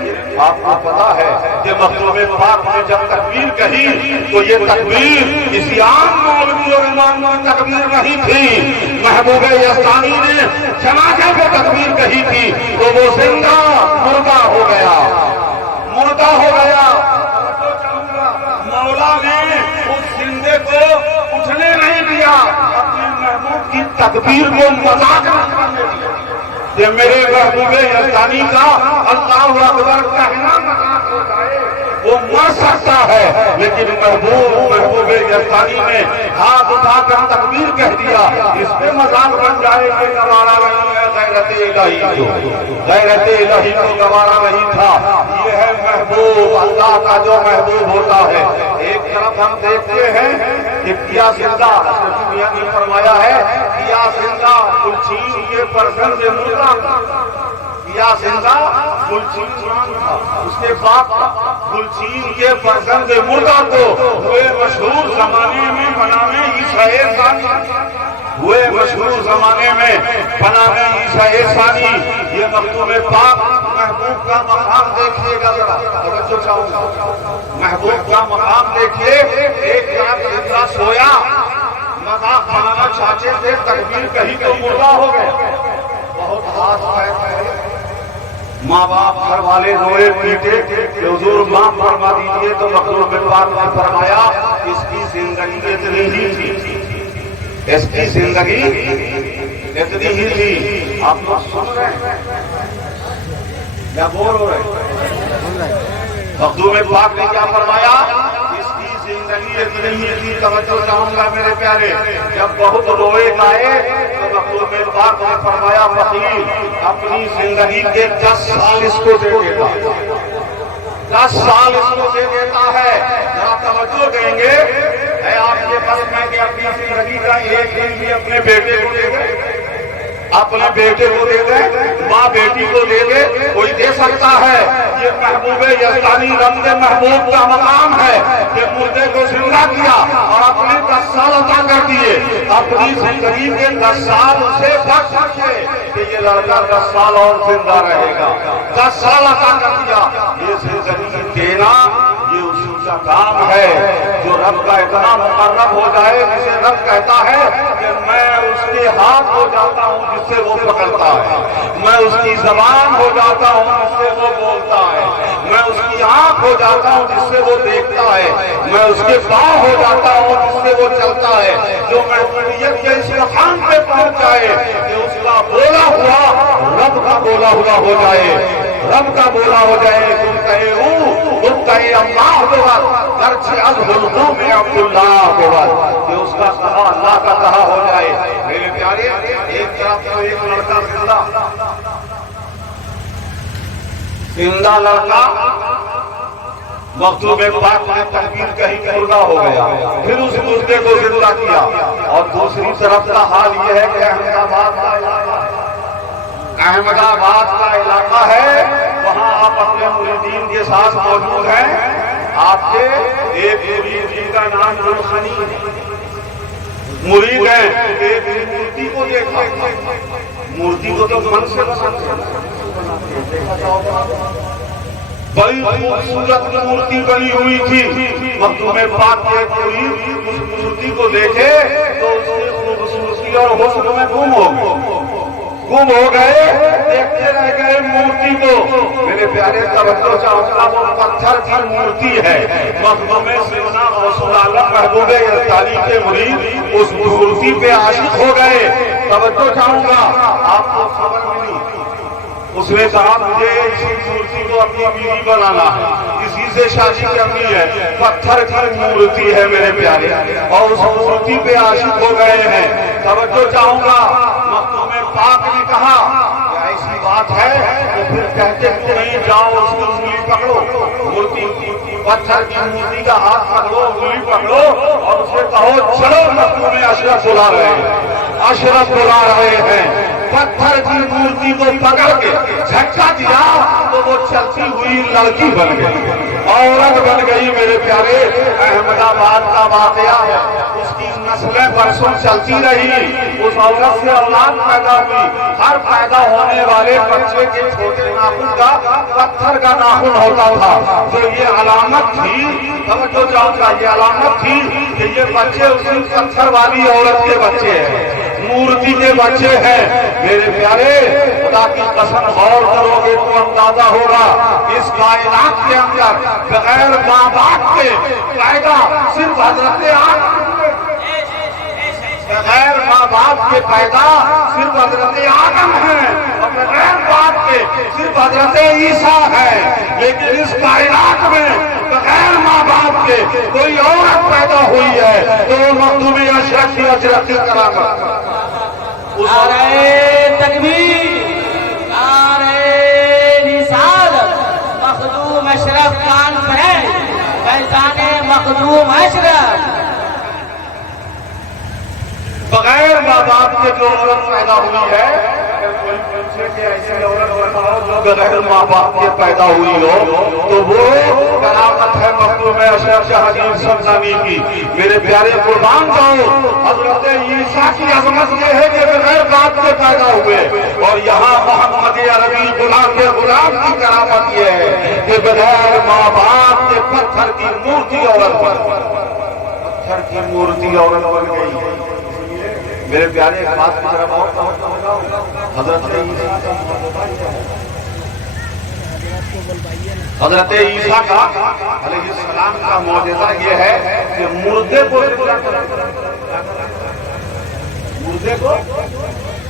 آپ کو پتا ہے کہ مخدوم پاک نے جب تکبیر کہی تو یہ تکبیر کسی عام مولوی اور امام کی تکبیر نہیں تھی. محبوب یزدانی نے جنازے کو تکبیر کہی تھی تو وہ زندہ مردہ ہو گیا, مردہ ہو گیا. مولا نے اس زندے کو اٹھنے نہیں دیا, اپنے محبوب کی تکبیر کو مذاق نہ کرنے دیا. یہ میرے محبوب یزدانی کا اللہ اکبر کہنا مذاق ہو جائے وہ مر سکتا ہے, لیکن محبوب یزدانی نے ہاتھ اٹھا کر تکبیر کہہ دیا, اس پہ مذاق بن جائے کہ گوارا نہیں ہے. غیرت الہی کو گوارا نہیں تھا. یہ ہے محبوب, اللہ کا جو محبوب ہوتا ہے. ایک طرف ہم دیکھتے ہیں کہ کیا زندہ دنیا نے فرمایا ہے, کیا زندہ گلچین کے پرسن سے مردہ, کیا زندہ گلچین تھا, اس کے بعد گلچین کے پرسن سے مردہ کو ہوئے مشہور زمانے میں بنانے عیسیٰ ثانی, ہوئے مشہور زمانے میں بنانے عیسیٰ ثانی. یہ مخدوم پاک محبوب کا مقام دیکھیے گا, ذرا توجہ چاہوں گا, محبوب کا مقام دیکھیے. ایک طرف زندہ سویا, مذاق بنانا چاہتے تھے, تکبیر کہی تو مردہ ہو گئے. بہت ہاتھ پیر, ماں باپ گھر والے روئے پیٹے کہ حضور معاف فرما دیجیے, تو مخدوم پاک نے فرمایا اس کی زندگی اتنی ہی تھی, اس کی زندگی اتنی ہی تھی. آپ لوگ سن رہے ہیں یا بور ہو رہے ہیں؟ مخدوم پاک نے کیا فرمایا, اس کی زندگی اتنی ہی تھی. توجہ چاہوں گا میرے پیارے, جب بہت روئے گائے تو مخدوم پاک نے فرمایا فقیر اپنی زندگی کے 10 سال اس کو دے دیتا, 10 سال اس کو دے دیتا ہے. ذرا توجہ دیں گے, ہے آپ کے بس میں کہ اپنی زندگی کا ایک دن بھی اپنے بیٹے کو دے دیں, اپنے بیٹے کو دے دیں, ماں بیٹی کو دے دے, کوئی دے سکتا ہے. یہ محبوب یزدانی رمز محبوب کا مقام ہے کہ مردے کو زندہ کیا اور اپنے 10 سال عطا کر دیے. اپنی زندگی کے 10 سال اسے بخش دیے کہ یہ لڑکا 10 سال اور زندہ رہے گا. 10 سال عطا کر دیا. یہ زندگی دینا یہ اسی کا کام ہے جو رب کا اتنا مقرب ہو جائے, جسے رب کہتا ہے کہ میں اس کے ہاتھ ہو جاتا ہوں جس سے وہ پکڑتا ہے, میں اس کی زبان ہو جاتا ہوں جس سے وہ بولتا ہے, میں اس کی آنکھ ہو جاتا ہوں جس سے وہ دیکھتا ہے, میں اس کے پاؤں ہو جاتا ہوں جس سے وہ چلتا ہے. جو محبوبیت کے اس مقام پہ پہنچ جائے کہ اس کا بولا ہوا رب کا بولا ہوا ہو جائے, رب کا بولا ہو جائے. تم کہے تم کہے اللہ ہوگا, گرچہ از حلقوں میں عبداللہ ہوگا, کہ اس کا کہا اللہ کا کہا ہو جائے. میرے پیارے, ایک طرف تو ایک لڑکا زندہ لڑکا مخدوم پاک نے تکبیر کہی مردہ ہو گیا, پھر اس مردے کو زندہ کیا. اور دوسری طرف کا حال یہ ہے کہ احمد آباد کا علاقہ ہے, وہاں آپ اپنے مریدین کے ساتھ موجود ہیں. آپ کے ایک مرید جن کا نام روشنی مرید ہے, ایک مورتی کو دیکھا, مورتی کو تو من سے بڑی خوبصورت مورتی بنی ہوئی تھی. مخدوم پاک کے مرید اس مورتی کو دیکھے تو اس کی خوبصورتی اور حسن میں گم ہو گئے, دیکھتے رہ گئے مورتی کو. میرے پیارے توجہ چاہوں گا, وہ پتھر کی مورتی ہے. مخدوم سیدنا غوث العالم محبوب یزدانی کے مرید اس مورتی پہ عاشق ہو گئے. توجہ چاہوں گا, آپ کو خبر ملی اس نے کہا مجھے اسی مورتی کو اپنی بیوی بنانا ہے، اسی سے شادی کرنی ہے۔ پتھر کی مورتی ہے میرے پیارے، اور اس مورتی پہ عاشق ہو گئے ہیں۔ توجہ چاہوں گا، مخدوم پاک نے کہا کہ ایسی بات ہے تو پھر کہتے کہ نہیں، جاؤ اس کی انگلی پکڑو، مورتی پتھر کی مورتی کا ہاتھ پکڑو، انگلی پکڑو اور اسے کہو چلو مخدوم اشرف بلا رہے ہیں، اشرف بلا رہے ہیں۔ پتھر کی مورتی کو پکڑ کے جھٹکا دیا تو وہ چلتی ہوئی لڑکی بن گئی، عورت بن گئی۔ میرے پیارے، احمد آباد کا واقعہ ہے، اس کی نسلیں برسوں چلتی رہی، اس عورت سے اولاد پیدا ہوئی۔ ہر پیدا ہونے والے بچے کے چھوٹے ناخن کا پتھر کا ناخن ہوتا تھا، تو یہ علامت تھی، توجہ چاہوں گا، یہ علامت تھی کہ یہ بچے اسی پتھر والی عورت کے بچے ہیں، مورتی کے بچے ہیں۔ میرے پیارے، خدا کی قسم غور کرو گے تو اندازہ ہوگا اس کائنات کے اندر بغیر ماں باپ کے پیدا صرف حضرت آدم، بغیر ماں باپ کے پیدا صرف حضرت آدم ہے، اور بغیر باپ کے صرف حضرت عیسیٰ ہے۔ لیکن اس کائنات میں بغیر ماں باپ کے کوئی عورت پیدا ہوئی ہے تو وہ مخدوم اشرف کی اجرت کی کرامت۔ نعرہ تکبیر، نعرہ رسالت، مخدوم اشرف کانفرنس، فیضان مخدوم اشرف۔ بغیر ماں باپ کے جو عورت پیدا ہوئی ہے، اگر کوئی پوچھے کہ ایسی عورت بتاؤ جو بغیر ماں باپ کے پیدا ہوئی ہو، تو وہ کرامت ہے مخدوم اشرف شاہ حجیر سمسانی کی۔ میرے پیارے قربان جاؤ، حضرت عیسیٰ کی عظمت یہ ہے کہ بغیر باپ کے پیدا ہوئے، اور یہاں محمد عربی غلام کے غلام کی کرامت یہ ہے کہ بغیر ماں باپ کے پتھر کی مورتی عورت بن گئی، پتھر کی مورتی عورت بن گئی۔ میرے پیارے، ایک بات کی طرف اور حضرت عیسیٰ کا علیہ السلام کا معجزہ یہ ہے کہ مردے کو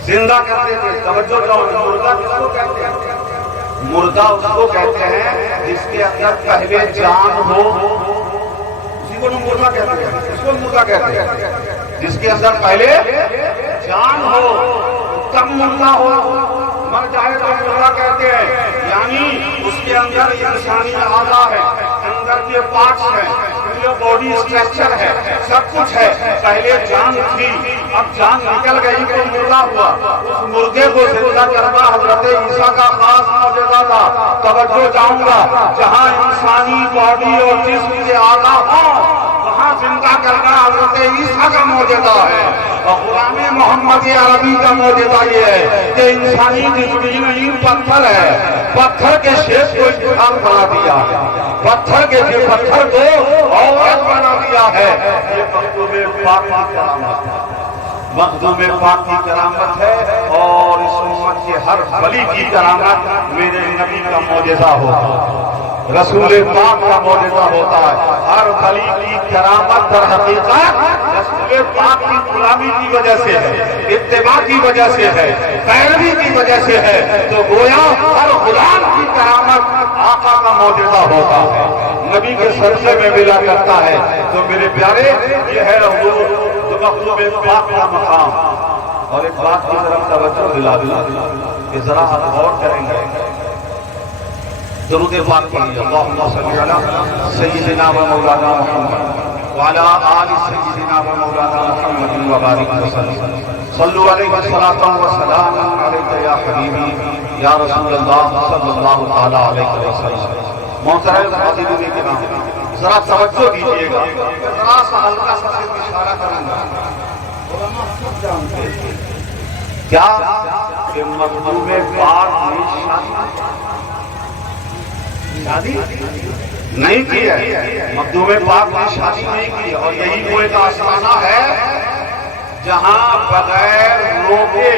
زندہ کرتے تھے۔ توجہ چاہو، مردہ کس کو کہتے ہیں؟ مردہ اس کو کہتے ہیں جس کے اندر پہلے جان ہو، اسی کو مردہ کہتے ہیں، اس کو مردہ کہتے ہیں جس کے اندر پہلے جان ہو تب مردہ ہو، مر جائے تو مردہ کہتے ہیں۔ یعنی اس کے اندر انسانی اعضاء ہے، اندر کے پارٹس ہیں، باڈی اسٹرکچر ہے، سب کچھ ہے، پہلے جان تھی، اب جان نکل گئی تو مردہ ہوا۔ اس مردے کو زندہ کرنا حضرت عیسیٰ کا خاص معجزہ تھا۔ توجہ چاہوں گا، جہاں انسانی باڈی اور جسم کے اعضاء ہوں وہاں زندہ کرنا حضرت عیسیٰ کا معجزہ ہے، اور غلام محمد عربی کا معجزہ یہ ہے کہ انسانی جسم ہی نہیں، پتھر ہے، پتھر کے شیپ کو انسان بنا دیا ہے، پتھر کو عورت بنا دیا ہے۔ یہ مخدوم پاک کی کرامت ہے، مخدوم پاک کی کرامت ہے، اور اس امت کے ہر ولی کی کرامت میرے نبی کا معجزہ ہوتا ہے، رسول پاک کا معجزہ ہوتا ہے۔ ہر ولی کی کرامت در حقیقت رسول پاک کی غلامی کی وجہ سے ہے، اتباع کی وجہ سے ہے، پیروی کی وجہ سے ہے، تو گویا ہر غلام کی کرامت آقا کا معجزہ ہوتا ہے، نبی کے سرزے میں ملا کرتا ہے۔ تو میرے پیارے، یہ ہے حضور تو مخدوم پاک کا مقام۔ اور ایک بات کی طرف توجہ دلا کہ ذرا غور کریں گے، درود پاک پڑھیے، اللہم صلی علی سیدنا و مولانا محمد وعلی آل سیدنا و مولانا محمد وبارک وسلم، صلو علیہ الصلاۃ والسلام علیک یا حبیبی یا رسول اللہ صلی اللہ تعالی علیہ وسلم۔ محترم حاضرین کرام، ذرا توجہ دیجیے گا، ذرا سا ہلکا سا اشارہ کروں گا۔ علماء سب جانتے ہیں کیا کہ مخدوم پاک نے شادی نہیں کی ہے، مخدوم پاک نے شادی نہیں کی، اور یہی وہ ایک آستانہ ہے جہاں بغیر روکے،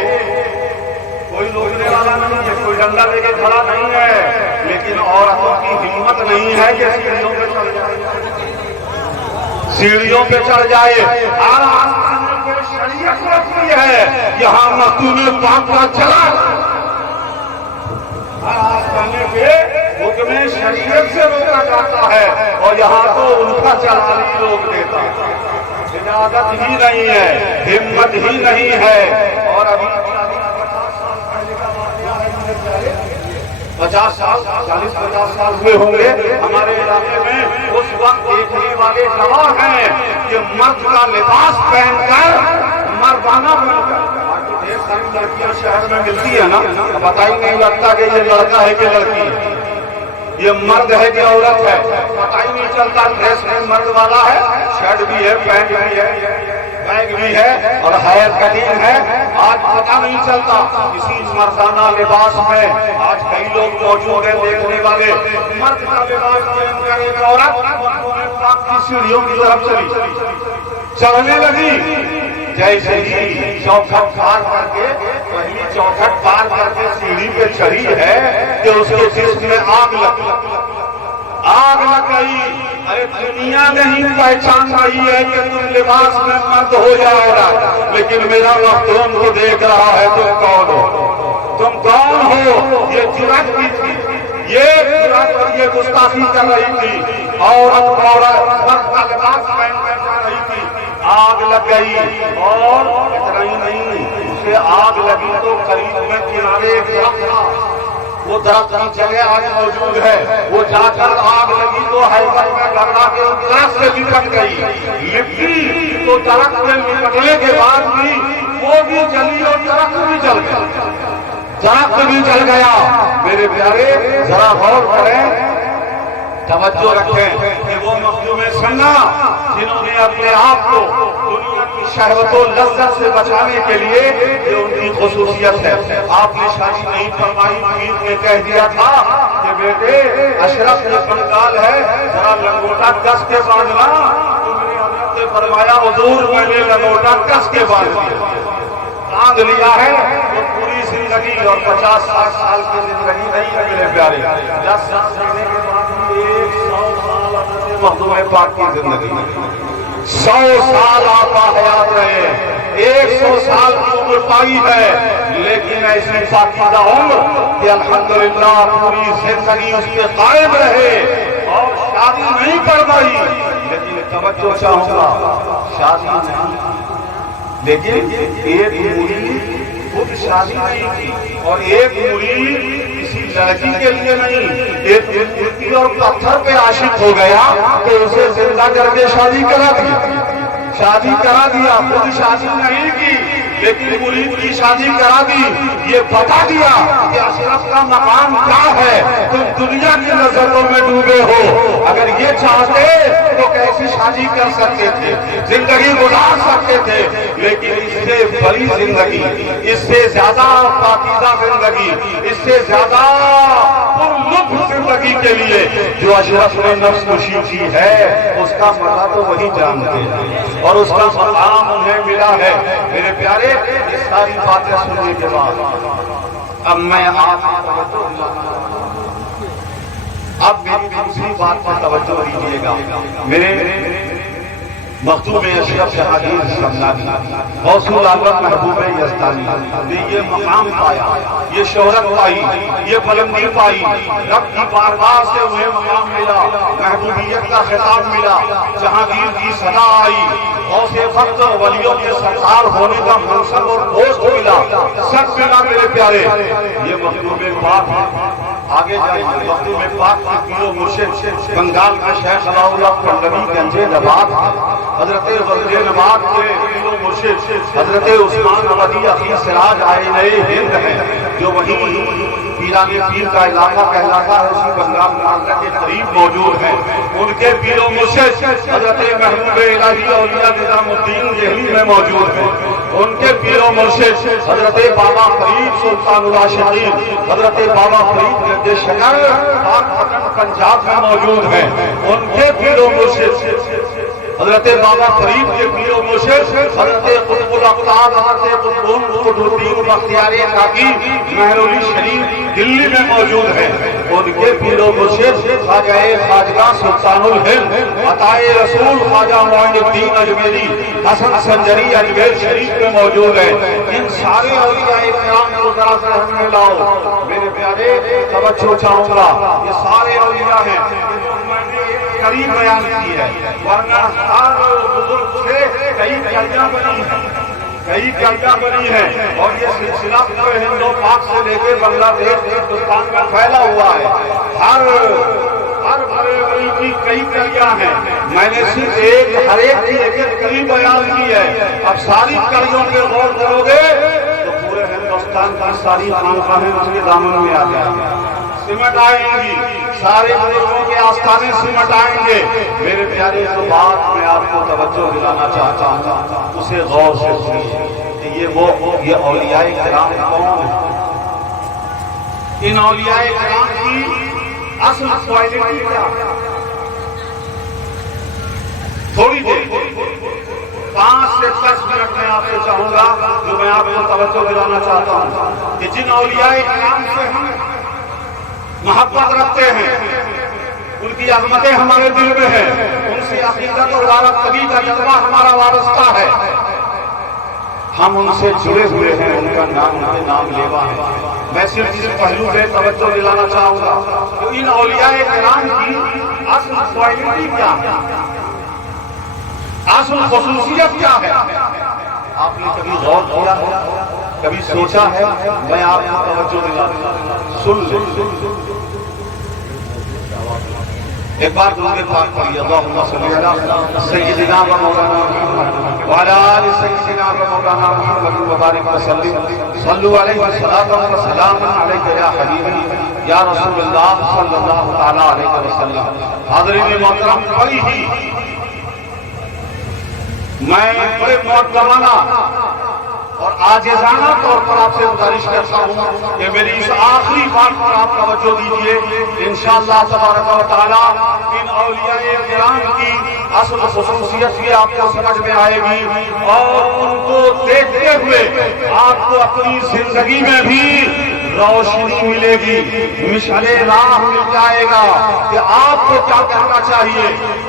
کوئی روکنے والا نہیں ہے، کوئی ڈنڈا لے کے کھڑا نہیں ہے، لیکن عورتوں کی ہمت نہیں ہے کہ سیڑھیوں پہ چڑھ جائے، سیڑھیوں پہ چڑھ جائے۔ اور آستانے پہ شریعت رکھی ہے، یہاں مخدوم پاک کا چلا نماز پڑھنے کے حکم شریعت سے روکا جاتا ہے اور یہاں تو ان کا چلانے روک دیتا ہے. اجازت ہی نہیں ہے, ہمت ہی نہیں ہے. اور ابھی 40-50 سال ہوئے ہوں گے ہمارے علاقے میں, اس وقت دیکھنے والے گواہ ہیں کہ مرد کا لباس پہن کر مردانہ بن کر ڈھیر ساری لڑکیاں شہر میں ملتی ہے نا, پتہ ہی نہیں لگتا کہ یہ لڑکا ہے کہ لڑکی ہے, یہ مرد ہے کہ عورت ہے, پتہ ہی نہیں چلتا. ڈریس میں مرد والا ہے, شرٹ بھی ہے, پینٹ بھی ہے, بیگ بھی ہے اور ہیئر کٹنگ ہے. آج پتہ نہیں چلتا. اسی مردانہ لباس میں آج کئی لوگ موجود ہیں دیکھنے والے. مرد کا لباس پہن کر ایک عورت پاک کی سیڑھیوں کی طرف چلنے لگی. جیسے ہی چوکھٹ پار کر کے, پہلی چوکھٹ پار کر کے سیڑھی پہ چڑھی ہے کہ اس کے جسم میں آگ لگ گئی. ارے دنیا نہیں پہچان رہی ہے کہ تم لباس میں مرد ہو جائے گا, لیکن میرا وقت تم کو دیکھ رہا ہے. تم کون ہو, تم کون ہو؟ یہ جرات کی تھی, یہ جرات اور یہ گستاخی کر رہی تھی. عورت مرد کا لباس پہن کر جا رہی تھی, آگ لگ گئی. اور اتنا ہی نہیں, اسے آگ لگی تو قریب میں کنارے ایک درخت تھا, وہ درخت کی جگہ آج موجود ہے. وہ جا کر آگ لگی تو حیبت میں گھبرا کے درخت سے لپٹ گئی. لپٹی تو درخت سے لپٹنے کے بعد بھی وہ بھی جلی اور درخت بھی جل گیا. درخت بھی جل گیا. میرے پیارے ذرا غور کریں, توجہ رکھیں کہ وہ مخدوم سنہ جنہوں نے اپنے آپ کو دنیا کی شہوت و لذت سے بچانے کے لیے, یہ ان کی خصوصیت ہے. آپ نے شادی نہیں فرمائی, پیر نے کہہ دیا تھا کہ بیٹے اشرف یہ فنکال ہے, ذرا لنگوٹا کس کے باندھنا. تم نے حضرت نے فرمایا حضور میں نے لنگوٹا کس کے باندھ لیا ہے. وہ پوری زندگی اور 50-60 سال کی زندگی نہیں ہے میرے پیارے. 10 سال رہنے کے بعد 100 سال مخدوم پاک کی زندگی, 100 سال آپ حیات رہے, 100 سال کی عمر پائی ہے, لیکن ایسی پاکیزہ عمر کہ الحمدللہ پوری زندگی اس کے قائم رہے اور شادی نہیں کروائی. لیکن توجہ چاہوں گا, شادی نہیں, لیکن ایک مرید خود شادی نہیں کی اور ایک مرید کسی لڑکی کے لیے نہیں, ایک مٹی اور پتھر پہ عاشق ہو گیا تو اسے زندہ کر کے شادی کرا دیا. خود شادی نہیں کی لیکن مرید کی شادی کرا دی. یہ بتا دیا کہ اشرف کا مقام کیا ہے. تم دنیا کی نظروں میں ڈوبے ہو, اگر یہ چاہتے تو کیسی شادی کر سکتے تھے, زندگی گزار سکتے تھے. لیکن اس سے بڑی زندگی, اس سے زیادہ پاکیزہ زندگی, اس سے زیادہ پرلطف زندگی کے لیے جو اشرف نے نفس کشی کی ہے, اس کا مزہ تو وہی جانتے ہیں اور اس کا مقام انہیں ملا ہے. میرے پیارے, یہ ساری باتیں سننے کے بعد اب میں اب میری دوسری بات پر توجہ دیجیے گا. میرے مخدوم اشرف جہانگیر سمنانی موصول احمد محبوب یزدانی نے یہ مقام پایا, یہ شہرت پائی, یہ بلندی پائی. رب کی بارگاہ سے انہیں مقام ملا, محبوبیت کا خطاب ملا, جہانگیر کی صدا آئی, غوث فقر ولیوں کے سردار ہونے کا منصب اور پوسٹ ملا, سب ملا. میرے پیارے, یہ مخدوم پاک آگے جائیں. مخدوم پاک کے پیر و مرشد بنگال کے شیخ علاء اللہ پنڈوی گنجے نبات, حضرت غزل نبات کے پیر و مرشد حضرت عثمان عبدی اخی سراج آئینہ ہند ہیں, جو وہی پیران پیر کا علاقہ کہلاتا ہے, اسی بنگال معاملہ کے قریب موجود ہیں. ان کے پیر و مرشد حضرت محبوب الہی اولیاء نظام الدین دہلی میں موجود ہیں. ان کے پیر و مرشد حضرت بابا فرید سلطان العاشقین, حضرت بابا فرید گنج شکر پنجاب میں موجود ہیں. ان کے پیر و مرشد حضرت بابا فرید کے پیر و مرشد حضرت قطب الاقطاب حضرت قطب الدین بختیار کاکی مہرولی شریف دلی میں موجود ہیں. ان کے پیر و مرشد خواجہ خواجگاہ سلطان الہند عطائے رسول خواجہ معین الدین اجمیری حسن سنجری اجمیر شریف میں موجود ہیں. ان سارے اولیاء کرام کو ذرا سے ہم میں لاؤ. میرے پیارے توجہ چاہوں گا, یہ سارے اولیاء ہیں میں نے ایک قریب بیان کی ہے, ورنہ ہر بزرگ سے کئی کلیاں بنی ہیں, کئی کلیاں بنی ہیں, اور یہ سلسلہ پورے ہند و پاک سے لے کے بنگلہ دیش ہندوستان میں پھیلا ہوا ہے. ہر بڑے ولی کی کئی کلیاں ہیں. میں نے صرف ہر ایک کی ایک کلی بیان کی ہے. اب ساری کلیوں پہ غور کرو گے تو پورے ہندوستان کی ساری خانقاہیں اس کے دامن میں آ جائیں گی, سمٹ آئیں گی, سارے بزرگوں کے آستانے سمٹ آئیں گے. میرے پیارے جو بات میں آپ کو توجہ دلانا چاہتا ہوں اسے غور سے سنیے کہ یہ اولیاء کرام کون ہیں. ان اولیاء کرام کی اصل کوالٹی کیا ہے؟ تھوڑی دیر 5 سے 10 منٹ میں آپ سے چاہوں گا جو میں آپ کو توجہ دلانا چاہتا ہوں کہ جن اولیاء کرام سے ہم محبت رکھتے ہیں, ان کی عظمتیں ہمارے دل میں ہیں, ان سے عقیدت اور وابستگی کا جذبہ ہمارا وابستہ ہے, ہم ان سے جڑے ہوئے ہیں, ان کا نام لیوا ہے. میں صرف اس پہلو پہ توجہ دلانا چاہوں گا کہ ان اولیاء کرام کی اصل کوالٹی کیا ہے, اصل خصوصیت کیا ہے. آپ نے کبھی غور کیا ہے, کبھی سوچا ہے؟ میں آپ کو توجہ دلاتا ہوں, سن ایک بار درود پاک پڑھیے. اللہم صلی علی سیدنا و مولانا محمد وعلی آل سیدنا و مولانا محمد وبارک وسلم. صلوا علیہ الصلاۃ والسلام علیک یا حبیبی یا رسول اللہ صلی اللہ تعالی علیہ وسلم. حاضرین محترم, بڑی ہی میں بڑے مؤدبانہ اور عاجزانہ طور پر آپ سے گزارش کرتا ہوں کہ میری اس آخری بات پر آپ توجہ دیجیے. انشاءاللہ تبارک و تعالی ان اولیاء کرام کی اصل خصوصیت بھی آپ کو سمجھ میں آئے گی, اور ان کو دیکھتے ہوئے آپ کو اپنی زندگی میں بھی روشنی ملے گی, مشعل راہ مل جائے گا کہ آپ کو کیا کرنا چاہیے.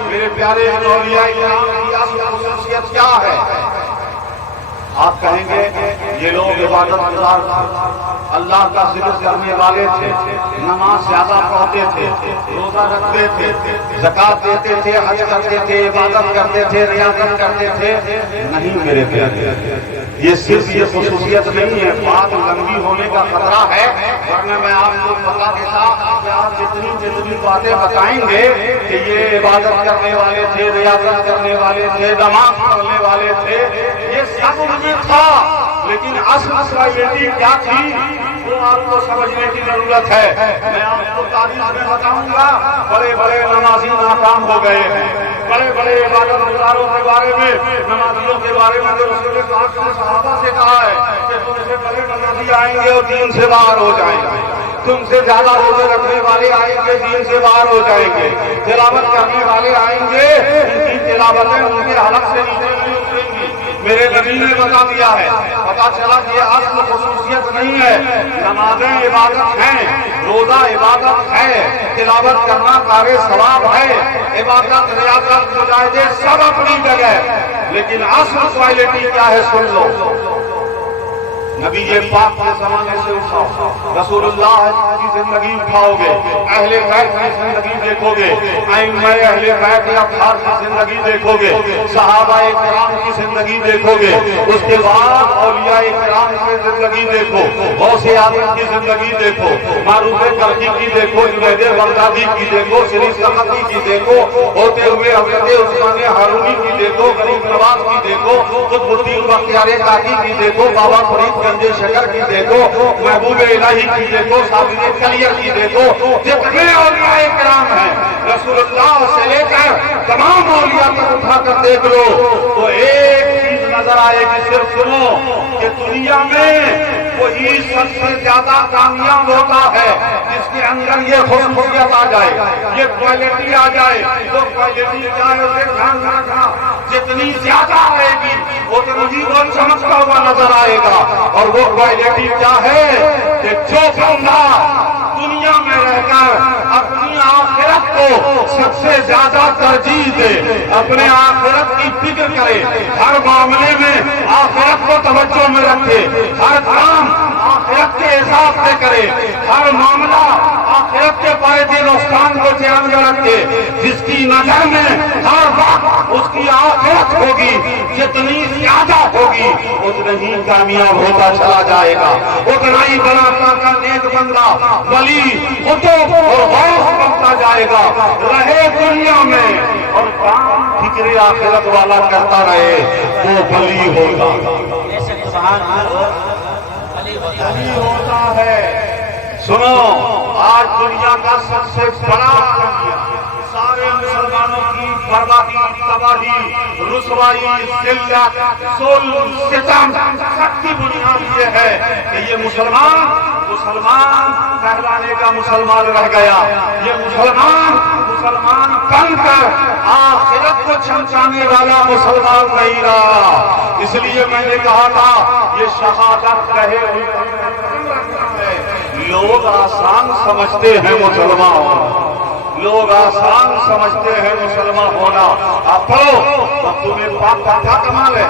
میرے پیارے اولیاء کرام کی اصل خصوصیت کیا ہے؟ آپ کہیں گے یہ لوگ عبادت گزار اللہ کا ذکر کرنے والے تھے, نماز زیادہ پڑھتے تھے, روزہ رکھتے تھے, زکات دیتے تھے, حج کرتے تھے, عبادت کرتے تھے, ریاضت کرتے تھے. نہیں میرے پیارے, یہ صرف یہ خصوصیت نہیں ہے, بات لمبی ہونے کا خطرہ ہے, ورنہ میں آپ کو بتا دیتا کہ آپ جتنی باتیں بتائیں گے کہ یہ عبادت کرنے والے تھے, ریاضت کرنے والے تھے, نماز پڑھنے والے تھے, یہ سب ان میں تھا, لیکن اصل کوالٹی کیا تھی وہ آپ کو سمجھنے کی ضرورت ہے. میں آپ کو تاریخ میں بتاؤں گا, بڑے بڑے نمازی ناکام ہو گئے ہیں, بڑے بڑے عبادت گزاروں کے بارے میں, نمازیوں کے بارے میں جو رسول پاک نے صحابہ سے کہا ہے کہ تم سے بڑے نمازی آئیں گے اور دین سے باہر ہو جائیں گے, تم سے زیادہ روزے رکھنے والے آئیں گے, دین سے باہر ہو جائیں گے, تلاوت کرنے والے آئیں گے, ان کی تلاوتیں ان کے حلق سے نیچے نہیں اتریں گی. میرے نبی نے بتا دیا ہے, پتا چلا کہ یہ اصل خصوصیت نہیں ہے. نمازیں عبادت ہیں, روزہ عبادت ہے, تلاوت کرنا کار ثواب ہے, عبادت ریاضت مجاہدے سب اپنی جگہ, لیکن اصل کوالٹی کیا ہے سن لو. نبی پاک کے زمانے سے اٹھاؤ, رسول اللہ کی زندگی اٹھاؤ گے, اہل بیت کی زندگی دیکھو گے, ائمہ اہل بیت اطہار کی زندگی دیکھو گے, صحابہ کرام کی زندگی دیکھو گے, اس کے بعد اولیاء کرام کی زندگی دیکھو, غوث اعظم کی زندگی دیکھو, معروف کرخی کی دیکھو, جنید بغدادی کی دیکھو, شریف سختی کی دیکھو, ہوتے ہوئے حضرت عثمان ہارونی کی دیکھو, غریب نواز کی دیکھو, قطب الدین بختیار کاکی کی دیکھو, بابا فرید گنج شکر کی دیکھو, محبوب الہی کی دیکھو, صابر کلیر کی دیکھو. جتنے اولیاء کرام ہیں رسول اللہ سے لے کر تمام اولیاء تک اٹھا کر دیکھ لو تو ایک چیز نظر آئے گی. صرف سنو کہ دنیا میں وہی سب سے زیادہ کامیاب ہوتا ہے جس کے اندر یہ خصوصیت آ جائے, یہ کوالٹی آ جائے. وہ کوالٹی کیا ہے اسے دھیان رکھنا, جتنی زیادہ آئے گی اتنی وہ چمکتا ہوا نظر آئے گا. اور وہ کوالٹی کیا ہے کہ جو بندہ دنیا میں رہ کر اپنی آخرت کو سب سے زیادہ ترجیح دے, اپنے آخرت کی فکر کرے, ہر معاملے میں آخرت کو توجہ میں رکھے, ہر کام آخرت کے نقصان کو دھیان میں رکھ کے جس کی نظر میں ہر وقت اس کی آخرت ہوگی، جتنی زیادہ ہوگی اتنا ہی کامیاب ہوتا چلا جائے گا، اتنا ہی بڑا کا نیک بندہ ولی قطب اور غوث بنتا جائے گا، رہے دنیا میں اور کام فکر آخرت والا کرتا رہے وہ ولی ہوگا، ولی ہوتا ہے۔ سنو، آج دنیا کا سب سے بڑا سارے مسلمانوں کی بربادی، تباہی، رسوائی، ذلت، ظلم، ستم سب کی بنیاد یہ ہے کہ یہ مسلمان کہلانے کا مسلمان رہ گیا، یہ مسلمان بن کر آخرت کو چمچانے والا مسلمان نہیں رہا۔ اس لیے میں نے کہا تھا یہ شہادت کہے لوگ آسان سمجھتے ہیں مسلمان، لوگ آسان سمجھتے ہیں مسلمان ہونا۔ آپ پڑھو مکتوب پاک کا کیا کمال ہے،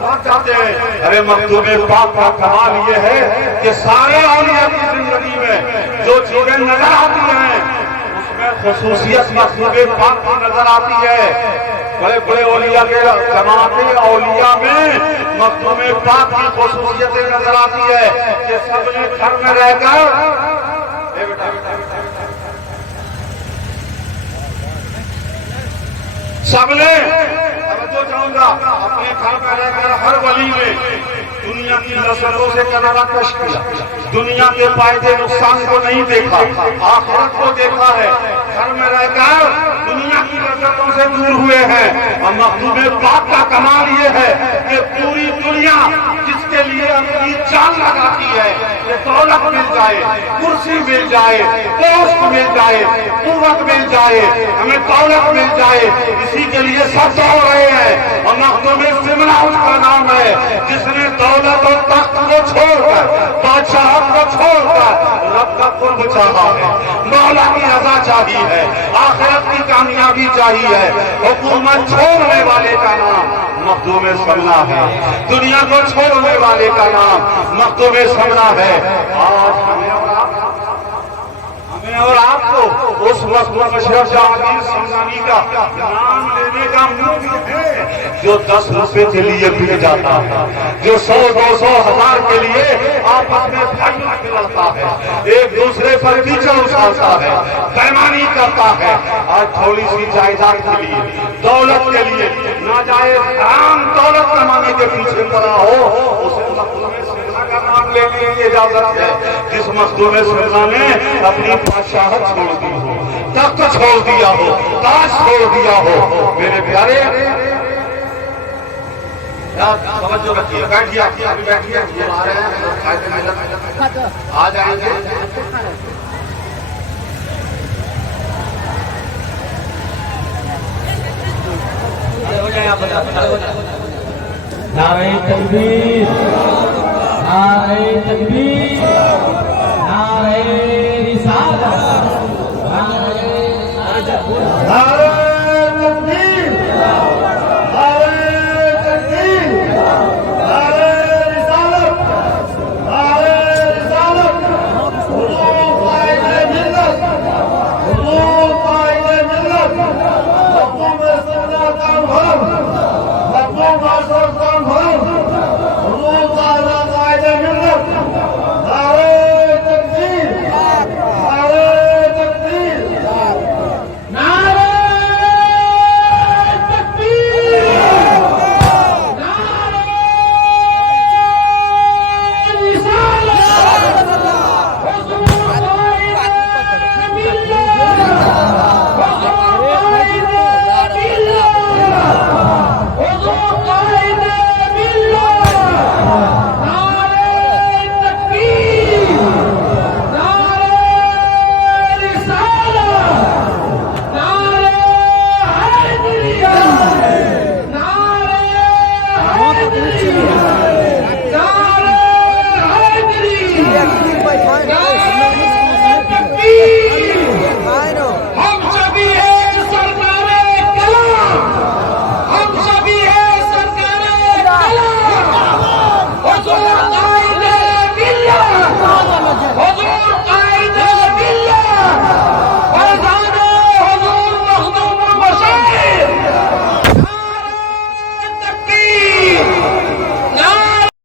بہت جاتے ہیں۔ ارے مکتوب پاک کا کمال یہ ہے کہ سارے اولیاء کی زندگی میں جو چیزیں نظر آتی ہیں اس میں خصوصیت مکتوب پاک کی نظر آتی ہے۔ بڑے بڑے اولیاء کے جماعت اولیاء میں مکتوب پاک کی خصوصیتیں نظر آتی ہے کہ سب نے گھر میں رہ کر سب نے چاہوں گا اپنے گھر میں رہ کر ہر ولی میں دنیا کی لذتوں سے کنارہ کش کیا، دنیا کے فائدے نقصان کو نہیں دیکھا، آخرت کو دیکھا ہے، گھر میں رہ کر دنیا کی لذتوں سے دور ہوئے ہیں۔ اور مکتوب پاک کا کمال یہ ہے کہ پوری دنیا جس کے لیے اپنی جان لگاتی ہے کہ دولت مل جائے، کرسی مل جائے، پوسٹ مل جائے، قوت مل جائے، ہمیں دولت مل جائے، اسی کے لیے سب دوڑ رہے ہیں۔ اور مکتوب سمرہ اس کا نام ہے جس نے دولت اور تخت کو چھوڑ کر، بادشاہت کو چھوڑ کر رب کا قرب چاہا ہے، مولا کی رضا چاہی ہے، آخرت کی کامیابی چاہیے۔ حکومت چھوڑنے والے کا نام مخدوم سمنا ہے، دنیا کو چھوڑنے والے کا نام مخدوم سمنا ہے۔ آج ہمیں اور آپ کو اس وقت اشرف جہانگیر سمنانی کا نام لینے کا موقع ہے جو 10 روپے کے لیے بک جاتا ہے، جو 100 200 1000 کے لیے آپس میں بھائی کھلاتا ہے، ایک دوسرے پر کیچڑ اچھالتا ہے، بےمانی کرتا ہے۔ آج تھوڑی سی جائیداد کے لیے، دولت کے لیے، ناجائز حرام دولت کمانے کے پیچھے پڑا ہو، اسے مخدوم سمنا کا نام لینے کی اجازت ہے۔ جس مخدوم سمنا نے اپنی بادشاہت چھوڑ دی ہو، تخت چھوڑ دیا ہو، تاج چھوڑ دیا ہو، میرے پیارے توجہ رکھیے، بیٹھیے، ابھی بیٹھیے، آ رہے ہیں، آ جائیں گے۔ نعرہ تکبیر، نعرہ تکبیر۔